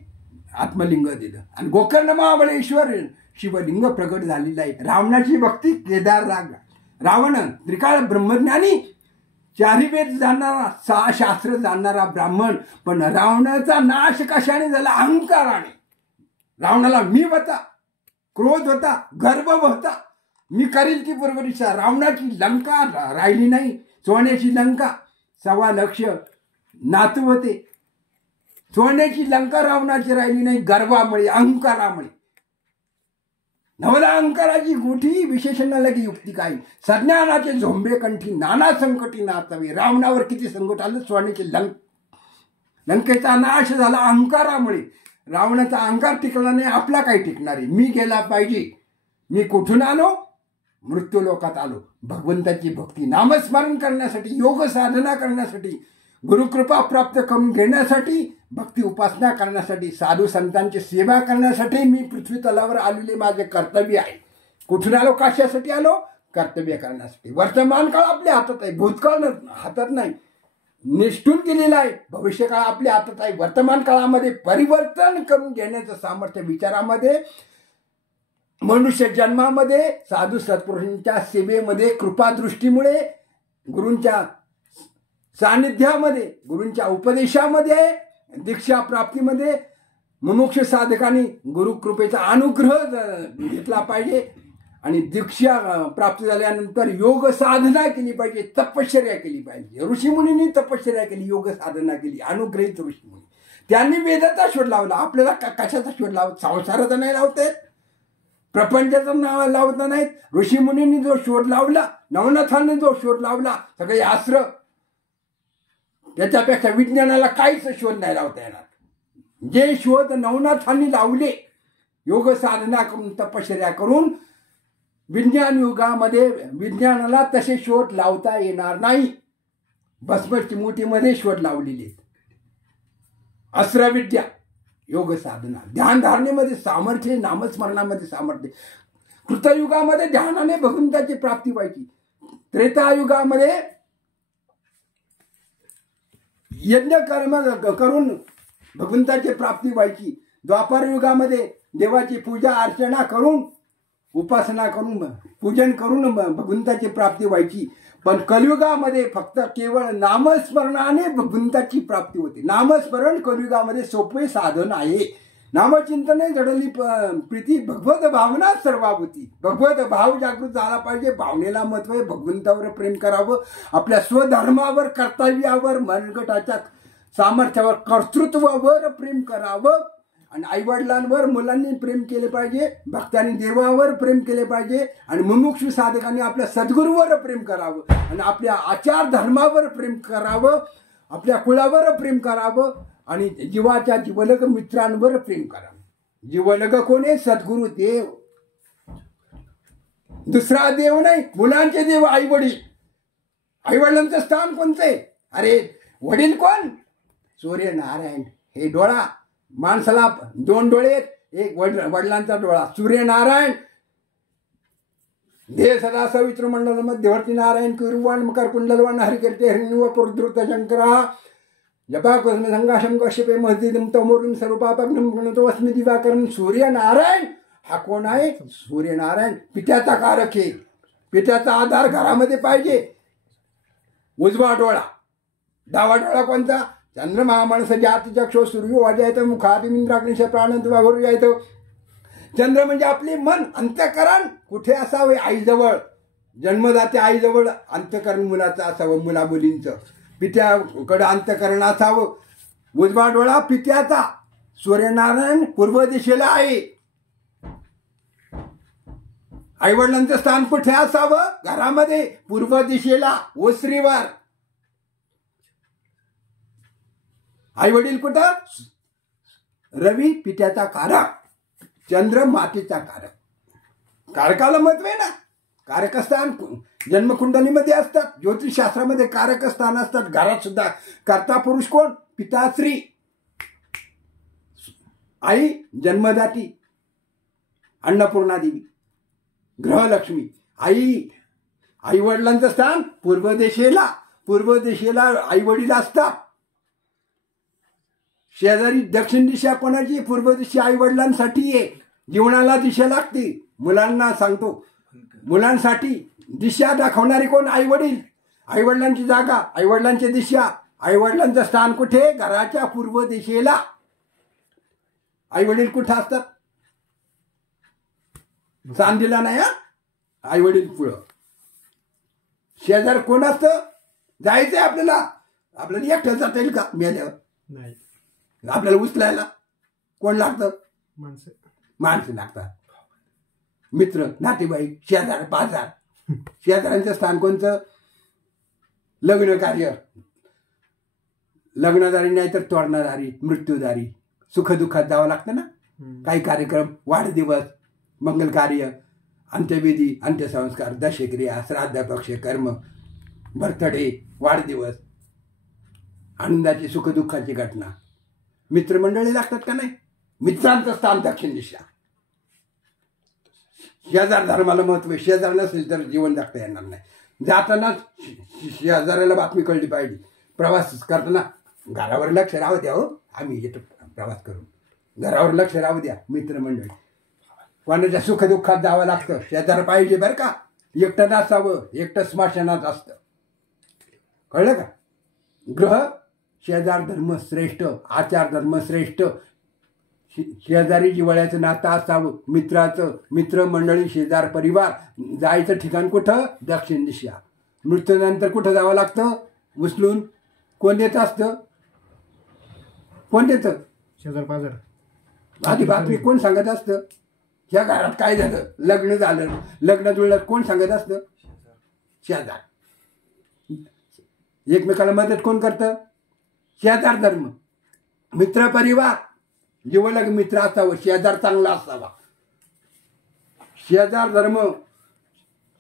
आत्मलिंग दिलं आणि गोकर्ण महाबळेश्वर शिवलिंग प्रगट झालेलं आहे. रावणाची भक्ती, केदार राग. रावण त्रिकाळ ब्रह्मज्ञानी, चारी वेद जाणणारा, 6 शास्त्र जाणणारा ब्राह्मण, पण रावणाचा नाश कशाने झाला? अहंकाराने. रावणाला मी होता, क्रोध होता, गर्व होता, मी करील ती बरोबरीचा. रावणाची लंका राहिली नाही, सोन्याची लंका, 1.25 लाख नातू होते. सोन्याची लंका रावणाची राहिली नाही, गर्वामुळे, अहंकारामुळे. नवला अहंकाराची गुठी विशेषण लगे युक्ती काही, सज्ञानाचे झोंबे कंठी, नाना संकटी नाचावे. रावणावर किती संकट आलं, सोन्याची लंकेचा नाश झाला अहंकारामुळे. रावणाचा अहंकार टिकला नाही, आपला काही टिकणार आहे. मी गेला पाहिजे. मी कुठून आलो? मृत्यू लोकात आलो. भगवंताची भक्ती, नामस्मरण करण्यासाठी, योग साधना करण्यासाठी, गुरुकृपा प्राप्त करून घेण्यासाठी, भक्ती उपासना करण्यासाठी, साधू संतांची सेवा करण्यासाठी मी पृथ्वी तलावर आलेले माझे कर्तव्य आहे. कुठून आलो? कशासाठी आलो? कर्तव्य करण्यासाठी. वर्तमान काळ आपल्या हातात आहे, भूतकाळ हातात नाही, निष्ठून गेलेला आहे. भविष्यकाळ आपल्या हातात आहे. वर्तमान काळामध्ये परिवर्तन करून घेण्याचं सामर्थ्य विचारामध्ये, मनुष्य जन्मामध्ये, साधू सत्पुरुषांच्या सेवेमध्ये, कृपादृष्टीमुळे, गुरूंच्या सानिध्यामध्ये, गुरूंच्या उपदेशामध्ये, दीक्षा प्राप्तीमध्ये मुमुक्ष साधकांनी गुरुकृपेचा अनुग्रह घेतला पाहिजे आणि दीक्षा प्राप्त झाल्यानंतर योग साधना केली पाहिजे, तपश्चर्या केली पाहिजे. ऋषीमुनींनी तपश्चर्या केली, योग साधना केली, अनुग्रहित ऋषीमुनी. त्यांनी वेदाचा शोध लावला. आपल्याला कशाचा शोध लावत? संसाराचा नाही लावतायत, प्रपंचाचं नाव लावत नाहीत. ऋषीमुनींनी जो शोध लावला, नवनाथांनी जो शोध लावला, सगळे शास्त्र, त्याच्यापेक्षा विज्ञानाला काहीच शोध नाही लावता येणार. जे शोध नवनाथांनी लावले, योग साधना करून, तपश्चर्या करून, विज्ञान युगामध्ये विज्ञानाला तसे शोध लावता येणार नाही. भस्मचिमुटीमध्ये शोध लावलेले. अस्त्रविद्या, योग साधना, ध्यानधारणेमध्ये सामर्थ्य, नामस्मरणामध्ये सामर्थ्य. कृतयुगामध्ये ध्यानाने भगवंताची प्राप्ती व्हायची. त्रेतायुगामध्ये यज्ञ कर्म करून भगवंताची प्राप्ती व्हायची. द्वापार युगामध्ये देवाची पूजा अर्चना करून, उपासना करून, पूजन करून भगवंताची प्राप्ती व्हायची. पण कलियुगामध्ये फक्त केवळ नामस्मरणाने भगवंताची प्राप्ती होते. नामस्मरण कलियुगामध्ये सोपे साधन आहे. नामचिंतने जडली प्रीती, भगवत भावना सर्वाभूती. भगवत भाव जागृत झाला पाहिजे. भावनेला महत्व आहे. भगवंतावर प्रेम करावं. आपल्या स्वधर्मावर, कर्तव्यावर, मनगटाच्या सामर्थ्यावर, कर्तृत्वावर प्रेम करावं आणि आईवडिलांवर मुलांनी प्रेम केले पाहिजे, भक्तांनी देवावर प्रेम केले पाहिजे, आणि मुमुक्षु साधकांनी आपल्या सद्गुरूवर प्रेम करावं, आणि आपल्या आचार धर्मावर प्रेम करावं, आपल्या कुळावर प्रेम करावं, आणि जीवाच्या जीवलग मित्रांवर प्रेम करावं. जीवलग कोण आहे? सद्गुरू देव. दुसरा देव नाही, मुलांचे देव आई वडील. आई वडिलांचं स्थान कोणतं आहे? अरे वडील कोण? सूर्यनारायण. हे डोळा, माणसाला 2 डोळे आहेत, एक वडिलांचा डोळा सूर्यनारायण. देह सदा सवित्र मंडल मध्यवर्ती नारायण कुरुवाण मकर कुंडलवाण हरिकर्ते हिरण्यव पुरुद्रुत शंकरा जपा कुस्म संघाशम कश्यपे मस्जिदम तमोरुम सर्वपापग्नम गुणतो अस्मि दिवाकरम. सूर्यनारायण हा कोण आहे? सूर्यनारायण पित्याचा कारक आहे. पित्याचा आधार घरामध्ये पाहिजे. उजवा डोळा. डावा डोळा कोणता? चंद्रमा माणस जाती चक्षो सूर्यो वाजायत मुखादिमिंद्राग्निश प्राणंत वाघोर जायत. चंद्र म्हणजे आपले मन, अंतःकरण कुठे असावे? आईजवळ. जन्मदाते आईजवळ अंतःकरण मुलाचं असावं, मुला मुलींचं. पित्याकडं अंतःकरण असावं. उजवा डोळा पित्याचा. सूर्यनारायण पूर्व दिशेला आहे. आईवडिलांचं स्थान कुठे असावं? घरामध्ये, पूर्व दिशेला, ओसरीवर. आई वडील कुठं? रवी पित्याचा कारक, चंद्र मातेचा कारक. कारकाला महत्व आहे ना. कारकस्थान जन्मकुंडलीमध्ये असतात, ज्योतिषशास्त्रामध्ये कारकस्थान असतात. घरात सुद्धा कर्ता पुरुष कोण? पिताश्री. आई जन्मदाती अन्नपूर्णा देवी, ग्रहलक्ष्मी. आई वडिलांचं स्थान पूर्व दिशेला. पूर्व दिशेला आई वडील असतात. शेजारी दक्षिण दिशा कोणाची? पूर्व दिशा आई वडिलांसाठी आहे. जीवनाला दिशा लागते. मुलांना सांगतो, मुलांसाठी दिशा दाखवणारी कोण? आई वडील. आई वडिलांची जागा, आई वडिलांची दिशा, आई वडिलांचं स्थान कुठे? घराच्या पूर्व दिशेला. आई वडील कुठं असतात? चांदीला नाही हा. आई वडील पुढं. शेजार कोण असतं? जायचंय आपल्याला एकटं जाता येईल का मेल्यावर? नाही. आपल्याला उचलायला कोण लागतं? माणसं लागतात. मित्र, नातेवाईक, शेजार, पाजार. शेजाऱ्यांचं स्थान कोणतं? लग्न कार्य. लग्नदारी नाही तर तोडणारी, मृत्यूदारी. सुखदुःखात जावं लागतं ना. काही कार्यक्रम, वाढदिवस, मंगल कार्य, अंत्यविधी, अंत्यसंस्कार, दशक्रिया, श्राद्ध, पक्ष, कर्म, बर्थडे, वाढदिवस, आनंदाची सुखदुःखाची घटना. मित्रमंडळी लागतात का नाही? मित्रांचं स्थान दक्षिण दिशा. शेजार धर्माला महत्व आहे. शेजार नसेल तर जीवन जगता येणार नाही. जाताना शेजाऱ्याला बातमी कळली पाहिजे. प्रवास करताना घरावर लक्ष राहू द्या. हो, आम्ही येतो प्रवास करून. घरावर लक्ष राहू द्या. मित्रमंडळी कोणाच्या सुखदुःखात जावं लागतं. शेजार पाहिजे बरं का. एकटं नसावं. एकटं स्मशानात असतं. कळलं का? ग्रह शेजार धर्म श्रेष्ठ, आचार धर्म श्रेष्ठ. शेजारी जिव्हाळ्याचं नातं असावं. मित्राचं, मित्रमंडळी, शेजार, परिवार. जायचं ठिकाण कुठं? दक्षिण दिशा. मृत्यूनंतर कुठं जावं लागतं? उचलून कोण देत असतं? कोण देतं? शेजार पाजार. आधी बातमी कोण सांगत असतं? ह्या घरात काय झालं? लग्न झालं, लग्न जुळलं, कोण सांगत असतं? शेजार. एकमेकाला मदत कोण करतं? शेजार धर्म. मित्र परिवार, जीवलग मित्र असावं. शेजार चांगला असावा. शेजार धर्म.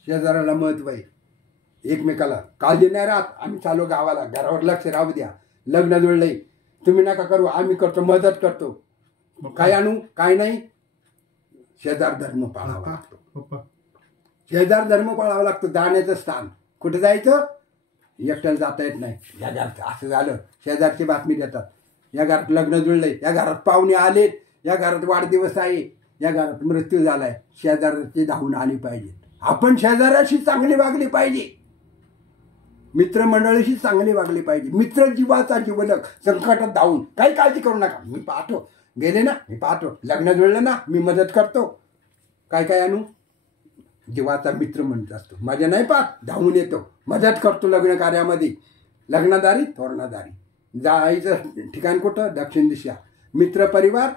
शेजाराला महत्व आहे. एकमेकाला काळजी नाही राहत. आम्ही चालू गावाला, घरावर लक्ष राहू द्या. लग्न जुळलंय, तुम्ही नका करू, आम्ही करतो, मदत करतो. काय आणू काय नाही. शेजार धर्म पाळावा लागतो. शेजार धर्म पाळावा लागतो. जाण्याचं स्थान कुठे जायचं? एकट्याला जाता येत नाही. या घरात असं झालं, शेजारची बातमी देतात. या घरात लग्न जुळलंय, या घरात पाहुणे आलेत, या घरात वाढदिवस आहे, या घरात मृत्यू झालाय. शेजाराची धावून आली पाहिजे. आपण शेजाराशी चांगली वागली पाहिजे. मित्रमंडळीशी चांगली वागली पाहिजे. मित्र जीवाचा जीवलग. संकटात धावून काही काळजी करू नका. मी पाहतो, गेले ना मी पाहतो, लग्न जुळलं ना मी मदत करतो. काय काय आणू? जीवाचा मित्र म्हणत असतो. माझ्या नाही पाहत, धावून येतो, मदत करतो लग्न कार्यामध्ये. लग्नदारी, तोरणादारी. जायचं ठिकाण कुठं? दक्षिण दिशा. मित्र परिवार,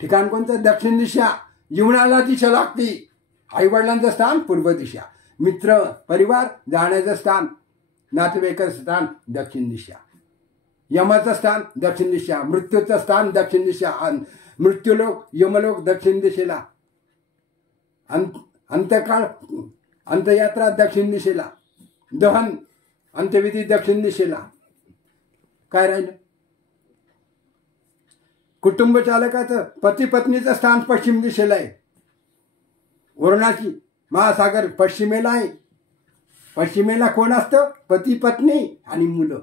ठिकाण कोणतं? दक्षिण दिशा. जीवनाला दिशा लागते. आईवडिलांचं स्थान पूर्व दिशा, मित्र परिवार जाण्याचं स्थान, नातेवाईकाचं स्थान दक्षिण दिशा, यमाचं स्थान दक्षिण दिशा, मृत्यूचं स्थान दक्षिण दिशा, मृत्यूलोक यमलोक दक्षिण दिशेला, अंतकाळ अंतयात्रा दक्षिण दिशेला, दहन अंत्यविधी दक्षिण दिशेला. काय राहिलं? कुटुंब चालकाचं पती पत्नीचं स्थान पश्चिम दिशेला आहे. वरुणाची महासागर पश्चिमेला आहे. पश्चिमेला कोण असतं? पती पत्नी आणि मुलं.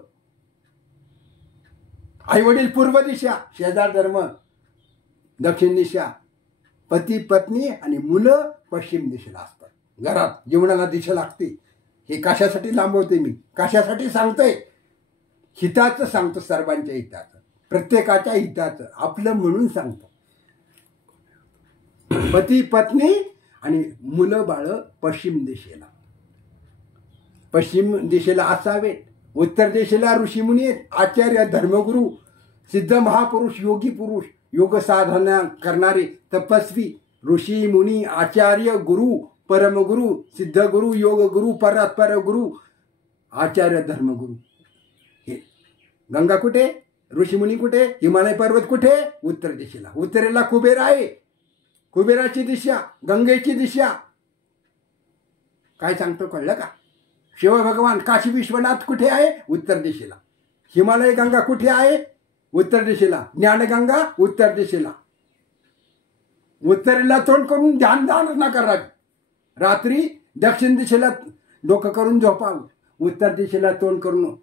आई वडील पूर्व दिशा, शेजार धर्म दक्षिण दिशा, पती पत्नी आणि मुलं पश्चिम दिशेला असतात. घरात जीवनाला दिशा लागते. हे कशासाठी लांबवते मी? कशासाठी सांगतोय? हिताचं सांगतो, सर्वांच्या हिताचं, प्रत्येकाच्या हिताचं, आपलं म्हणून सांगतो. पती पत्नी आणि मुलं बाळ पश्चिम दिशेला, पश्चिम दिशेला असावेत. उत्तर दिशेला ऋषीमुनी आहेत, आचार्य धर्मगुरू, सिद्ध महापुरुष, योगी पुरुष, योग साधना करणारे तपस्वी, ऋषी मुनी, आचार्य गुरु, परमगुरु, सिद्धगुरु, योगगुरु, परात्पर गुरु, आचार्य धर्मगुरू. हे गंगा कुठे? ऋषीमुनी कुठे? हिमालय पर्वत कुठे? उत्तर दिशेला. उत्तरेला कुबेर आहे. कुबेराची दिशा, गंगेची दिशा. काय सांगतो कळलं का? शिवभगवान काशी विश्वनाथ कुठे आहे? उत्तर दिशेला. हिमालय गंगा कुठे आहे? उत्तर दिशेला. ज्ञानगंगा उत्तर दिशेला. उत्तरेला तोंड करून ध्यान धारणा करावी. रात्री दक्षिण दिशेला डोकं करून झोपावं, उत्तर दिशेला तोंड करून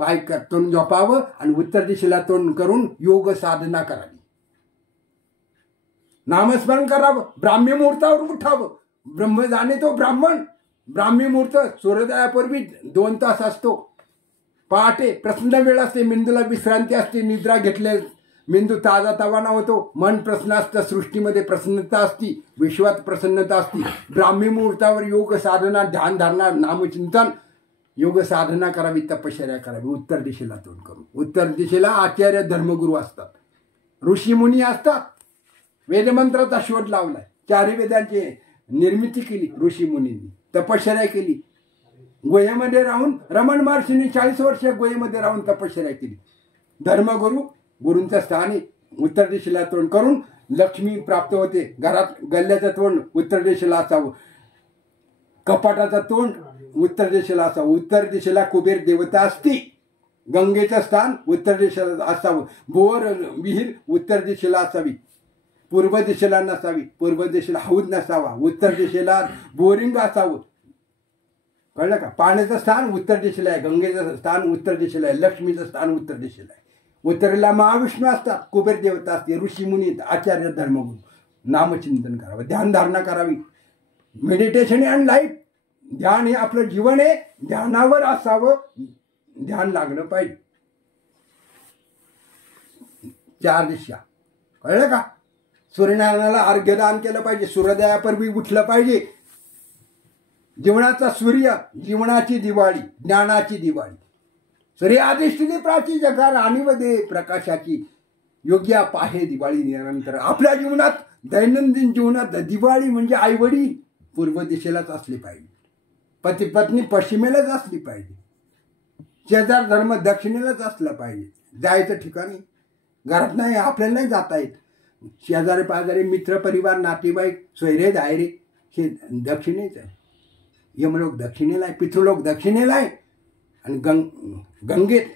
पाय करून झोपावं आणि उत्तर दिशेला तोंड करून योग साधना करावी. नामस्मरण करावं. ब्राह्मी मुहूर्तावर उठावं. ब्रह्म जाणे तो ब्राह्मण. ब्राह्मी मुहूर्त सूर्योदयापूर्वी 2 तास असतो. पहाटे प्रसन्न वेळ असते. मेंदूला विश्रांती असते. निद्रा घेतले मेंदू ताजा तवाना होतो. मन प्रसन्न असतं. सृष्टीमध्ये प्रसन्नता असती. विश्वात प्रसन्नता असती. ब्राह्मी मुहूर्तावर योग साधना, ध्यान धारणा, नामचिंतन, योग साधना करावी, तपश्चर्या करावी. उत्तर दिशेला तोंड करून. उत्तर दिशेला आचार्य धर्मगुरू असतात, ऋषी मुनी असतात. वेदमंत्राचा शोध लावलाय. 4 वेदांची निर्मिती केली ऋषी मुनींनी. तपश्चर्या केली. गोह्यामध्ये राहून रमण महर्षींनी 40 वर्ष गोह्यामध्ये राहून तपश्चर्या केली. धर्मगुरू, गुरूंचं स्थान आहे. उत्तर दिशेला तोंड करून लक्ष्मी प्राप्त होते. घरात गल्ल्याचं तोंड उत्तर दिशेला असावं. कपाटाचं तोंड उत्तर दिशेला असावं. उत्तर दिशेला कुबेर देवता असती. गंगेचं स्थान उत्तर दिशेला असावं. बोर विहीर उत्तर दिशेला असावी. पूर्व दिशेला नसावी. पूर्व दिशेला हौद नसावा. उत्तर दिशेला बोरिंग असावं. कळलं का? पाण्याचं स्थान उत्तर दिशेला आहे. गंगेचं स्थान उत्तर दिशेला आहे. लक्ष्मीचं स्थान उत्तर दिशेला आहे. उत्तरेला महाविष्णू असतात. कुबेर देवता असते. ऋषी मुनी, आचार्य धर्मगुरू. नामचिंतन करावं. ध्यानधारणा करावी. Meditation and life. ध्यान हे आपलं जीवन आहे. ध्यानावर असावं. ध्यान लागलं पाहिजे. 4 दिशा. कळलं का? सूर्यनारायणाला अर्घ्यदान केलं पाहिजे. सूर्योदयापूर्वी उठलं पाहिजे. जीवनाचा सूर्य, जीवनाची दिवाळी, ज्ञानाची दिवाळी. सूर्याधिष्ठिनी प्राची जगा राणीमध्ये प्रकाशाची योग्य पाहे दिवाळी निरंतर. आपल्या जीवनात, दैनंदिन जीवनात दिवाळी म्हणजे आईवडील पूर्व दिशेलाच असली पाहिजे. पती पत्नी पश्चिमेलाच असली पाहिजे. शेजार धर्म दक्षिणेलाच असला पाहिजे. जायचं ठिकाणी घरात नाही, आपल्याला नाही जाता येत. शेजारी पाजारी, मित्र परिवार, नातेवाईक, सोयरे दायरे हे दक्षिणेच आहे. यमलोक दक्षिणेला आहे. पितृलोक दक्षिणेला आहे. आणि गंगेत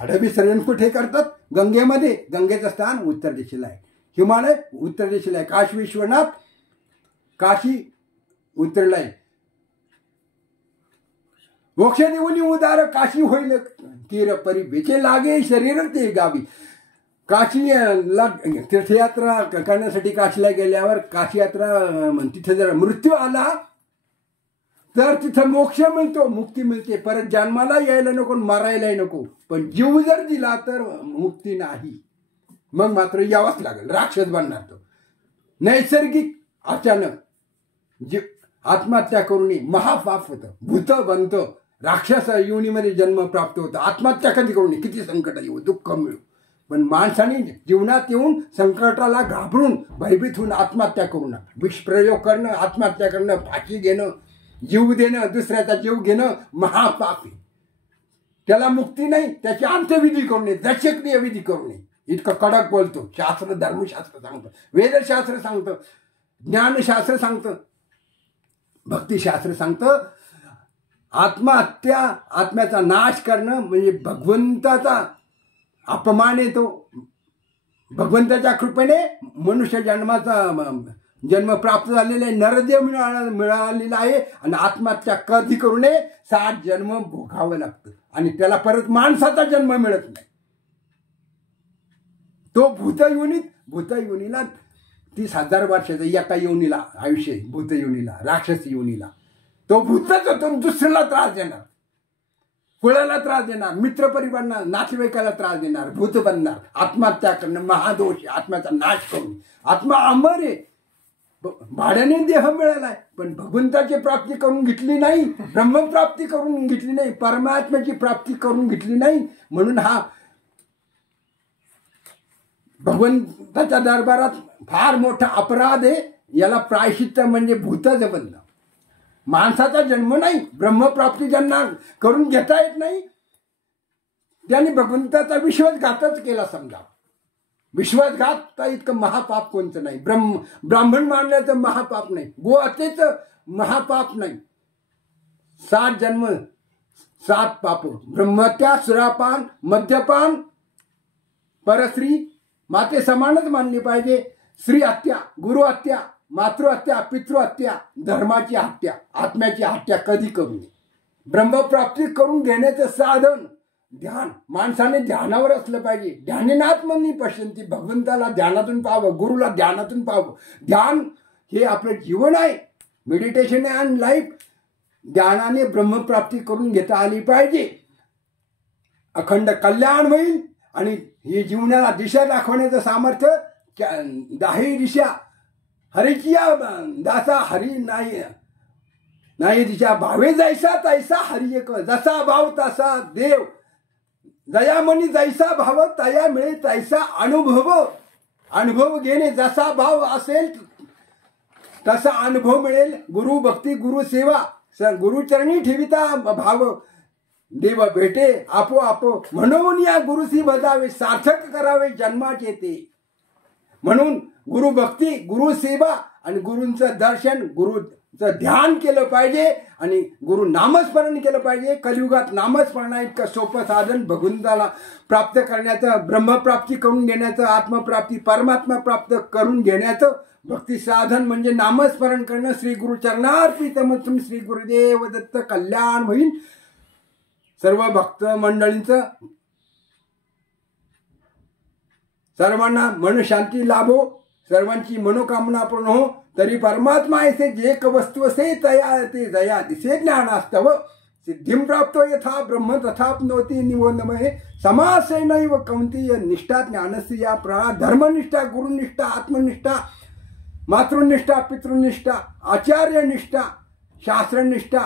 हडविसर्जन कुठे करतात? गंगेमध्ये. गंगेचं स्थान उत्तर दिशेला आहे. हिमालय उत्तर दिशेला आहे. काशी विश्वनाथ, काशी उत्तरेला आहे. मोक्ष देऊनी उदार काशी होईल तीर परी बेचे लागे शरीर ते गावी. काशीला तीर्थयात्रा करण्यासाठी काशीला गेल्यावर काशी यात्रा तिथे जर मृत्यू आला तर तिथं मोक्ष मिळतो, मुक्ती मिळते. परत जन्माला यायला नको, मारायलाही नको. पण जीव जर दिला तर मुक्ती नाही. मग मात्र यावंच लागेल. राक्षस बनणार तो. नैसर्गिक अचानक आत्महत्या करून महापाप होतं. भूत बनतं. राक्षस योनीमध्ये जन्म प्राप्त होतं. आत्महत्या कधी करू नये. किती संकट येऊ, दुःख मिळू, पण माणसाने जीवनात येऊन संकटाला घाबरून भयभीत होऊन आत्महत्या करू नका. विषप्रयोग करणं, आत्महत्या करणं, फाशी घेणं, जीव देणं, दुसऱ्याचा जीव घेणं महापाप आहे. त्याला मुक्ती नाही. त्याची अंत्यविधी करू नये, दशक्रिय विधी करू नये. इतकं कडक बोलतो शास्त्र. धर्मशास्त्र सांगतं, वेदशास्त्र सांगतं, ज्ञानशास्त्र सांगतं, भक्तिशास्त्र सांगतं. आत्महत्या, आत्म्याचा नाश करणं म्हणजे भगवंताचा अपमान येतो. भगवंताच्या कृपेने मनुष्य जन्म प्राप्त झालेला आहे, नरदेव मिळालेला आहे. आणि आत्महत्या कधी करू नये. 60 जन्म भोगावं लागतं आणि त्याला परत माणसाचा जन्म मिळत नाही. तो भूतयोनीला 30,000 वर्षाचा एका योनीला आयुष्य, भूतयोनीला, राक्षसी योनीला. तो भूतच होतो, दुसऱ्याला त्रास देणार, कुळाला त्रास देणार, मित्रपरिवारांना, नातेवाईकाला त्रास देणार, भूत बनणार. आत्महत्या करणं महादोष आहे. आत्म्याचा नाश करून. आत्मा अमर आहे. भाड्याने देह मिळालाय, पण भगवंताची प्राप्ती करून घेतली नाही, ब्रह्मप्राप्ती करून घेतली नाही, परमात्म्याची प्राप्ती करून घेतली नाही. म्हणून हा भगवंताच्या दरबारात फार मोठा अपराध आहे. याला प्रायश्चित्त म्हणजे भूतच बनणं. माणसाचा जन्म नाही, ब्रह्मप्राप्ती ज्यांना करून घेता येत नाही त्यांनी भगवंताचा विश्वासघातच केला. समजा विश्वासघात इतकं महापाप कोणतं नाही. ब्राह्मण मानल्याचं महापाप नाही, गो हत्येचं महापाप नाही. 7 जन्म 7 पाप. ब्रह्महत्या, सुरापान, मद्यपान, परस्त्री माते समानच मानली पाहिजे. स्त्री हत्या, गुरु हत्या, मातृहत्या, पितृहत्या, धर्माची हत्या, आत्म्याची हत्या कधी करू नये. ब्रह्मप्राप्ती करून घेण्याचं साधन ध्यान. माणसाने ध्यानावर असलं पाहिजे. ध्यानेनात्मनी पश्यन्ति. भगवंताला ध्यानातून पाहावं, गुरुला ध्यानातून पाहावं. ध्यान हे आपलं जीवन आहे. Meditation and life. ध्यानाने ब्रह्मप्राप्ती करून घेता आली पाहिजे. अखंड कल्याण होईल. आणि हे जीवनाला दिशा दाखवण्याचं सामर्थ्य 10 दिशा हरीची दासा. हरी नाही दिशा भावे जैसा तैसा हरी एक. जसा भाव तसा देव. दयामणी जैसा भाव तया मिळे तैसा अनुभव. अनुभव घेणे. जसा भाव असेल तसा अनुभव मिळेल. गुरु भक्ती, गुरु सेवा, गुरुचरणी ठेविता भाव देव भेटे आपोआप. म्हणून या गुरुसी बजावे, सार्थक करावे जन्माचे ते. म्हणून गुरु भक्ती, गुरु सेवा आणि गुरूंचं दर्शन, गुरुचं ध्यान केलं पाहिजे आणि गुरु नामस्मरण केलं पाहिजे. कलियुगात नामस्मरण इतकं सोपं साधन भगवंताला प्राप्त करण्याचं, ब्रह्मप्राप्ती करून घेण्याचं, आत्मप्राप्ती, परमात्मा प्राप्त करून घेण्याचं भक्ती साधन म्हणजे नामस्मरण करणं. श्री गुरु चरणार्पितमस्तु. श्री गुरुदेव दत्त. कल्याण होईल सर्व भक्त मंडळींचं. सर्वांना मनशांती लाभो, सर्वांची मनोकामना पूर्ण हो. तरी परमात्मा ऐसे जे क वस्तू असे तया ते जया दिसे ज्ञानास्तव. सिद्धिं प्राप्तो यथा ब्रह्म तथाप्नोति निवोन्नमये. समासेनैव कौन्तेय निष्ठा ज्ञानस्य या प्रा. धर्मनिष्ठा, गुरुनिष्ठा, आत्मनिष्ठा, मातृनिष्ठा, पितृनिष्ठा, आचार्यनिष्ठा, शास्त्रनिष्ठा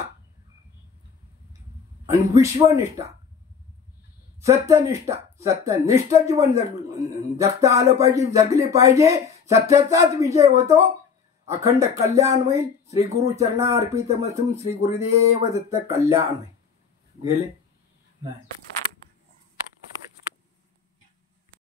आणि विश्वनिष्ठा, सत्यनिष्ठा. सत्यनिष्ठ जीवन जगता आलं पाहिजे, जगले पाहिजे. सत्याचाच विजय होतो. अखंड कल्याण होईल. श्री गुरु चरणार्पितमस्तु. श्री गुरुदेव दत्त. कल्याण होईल. गेले नाही.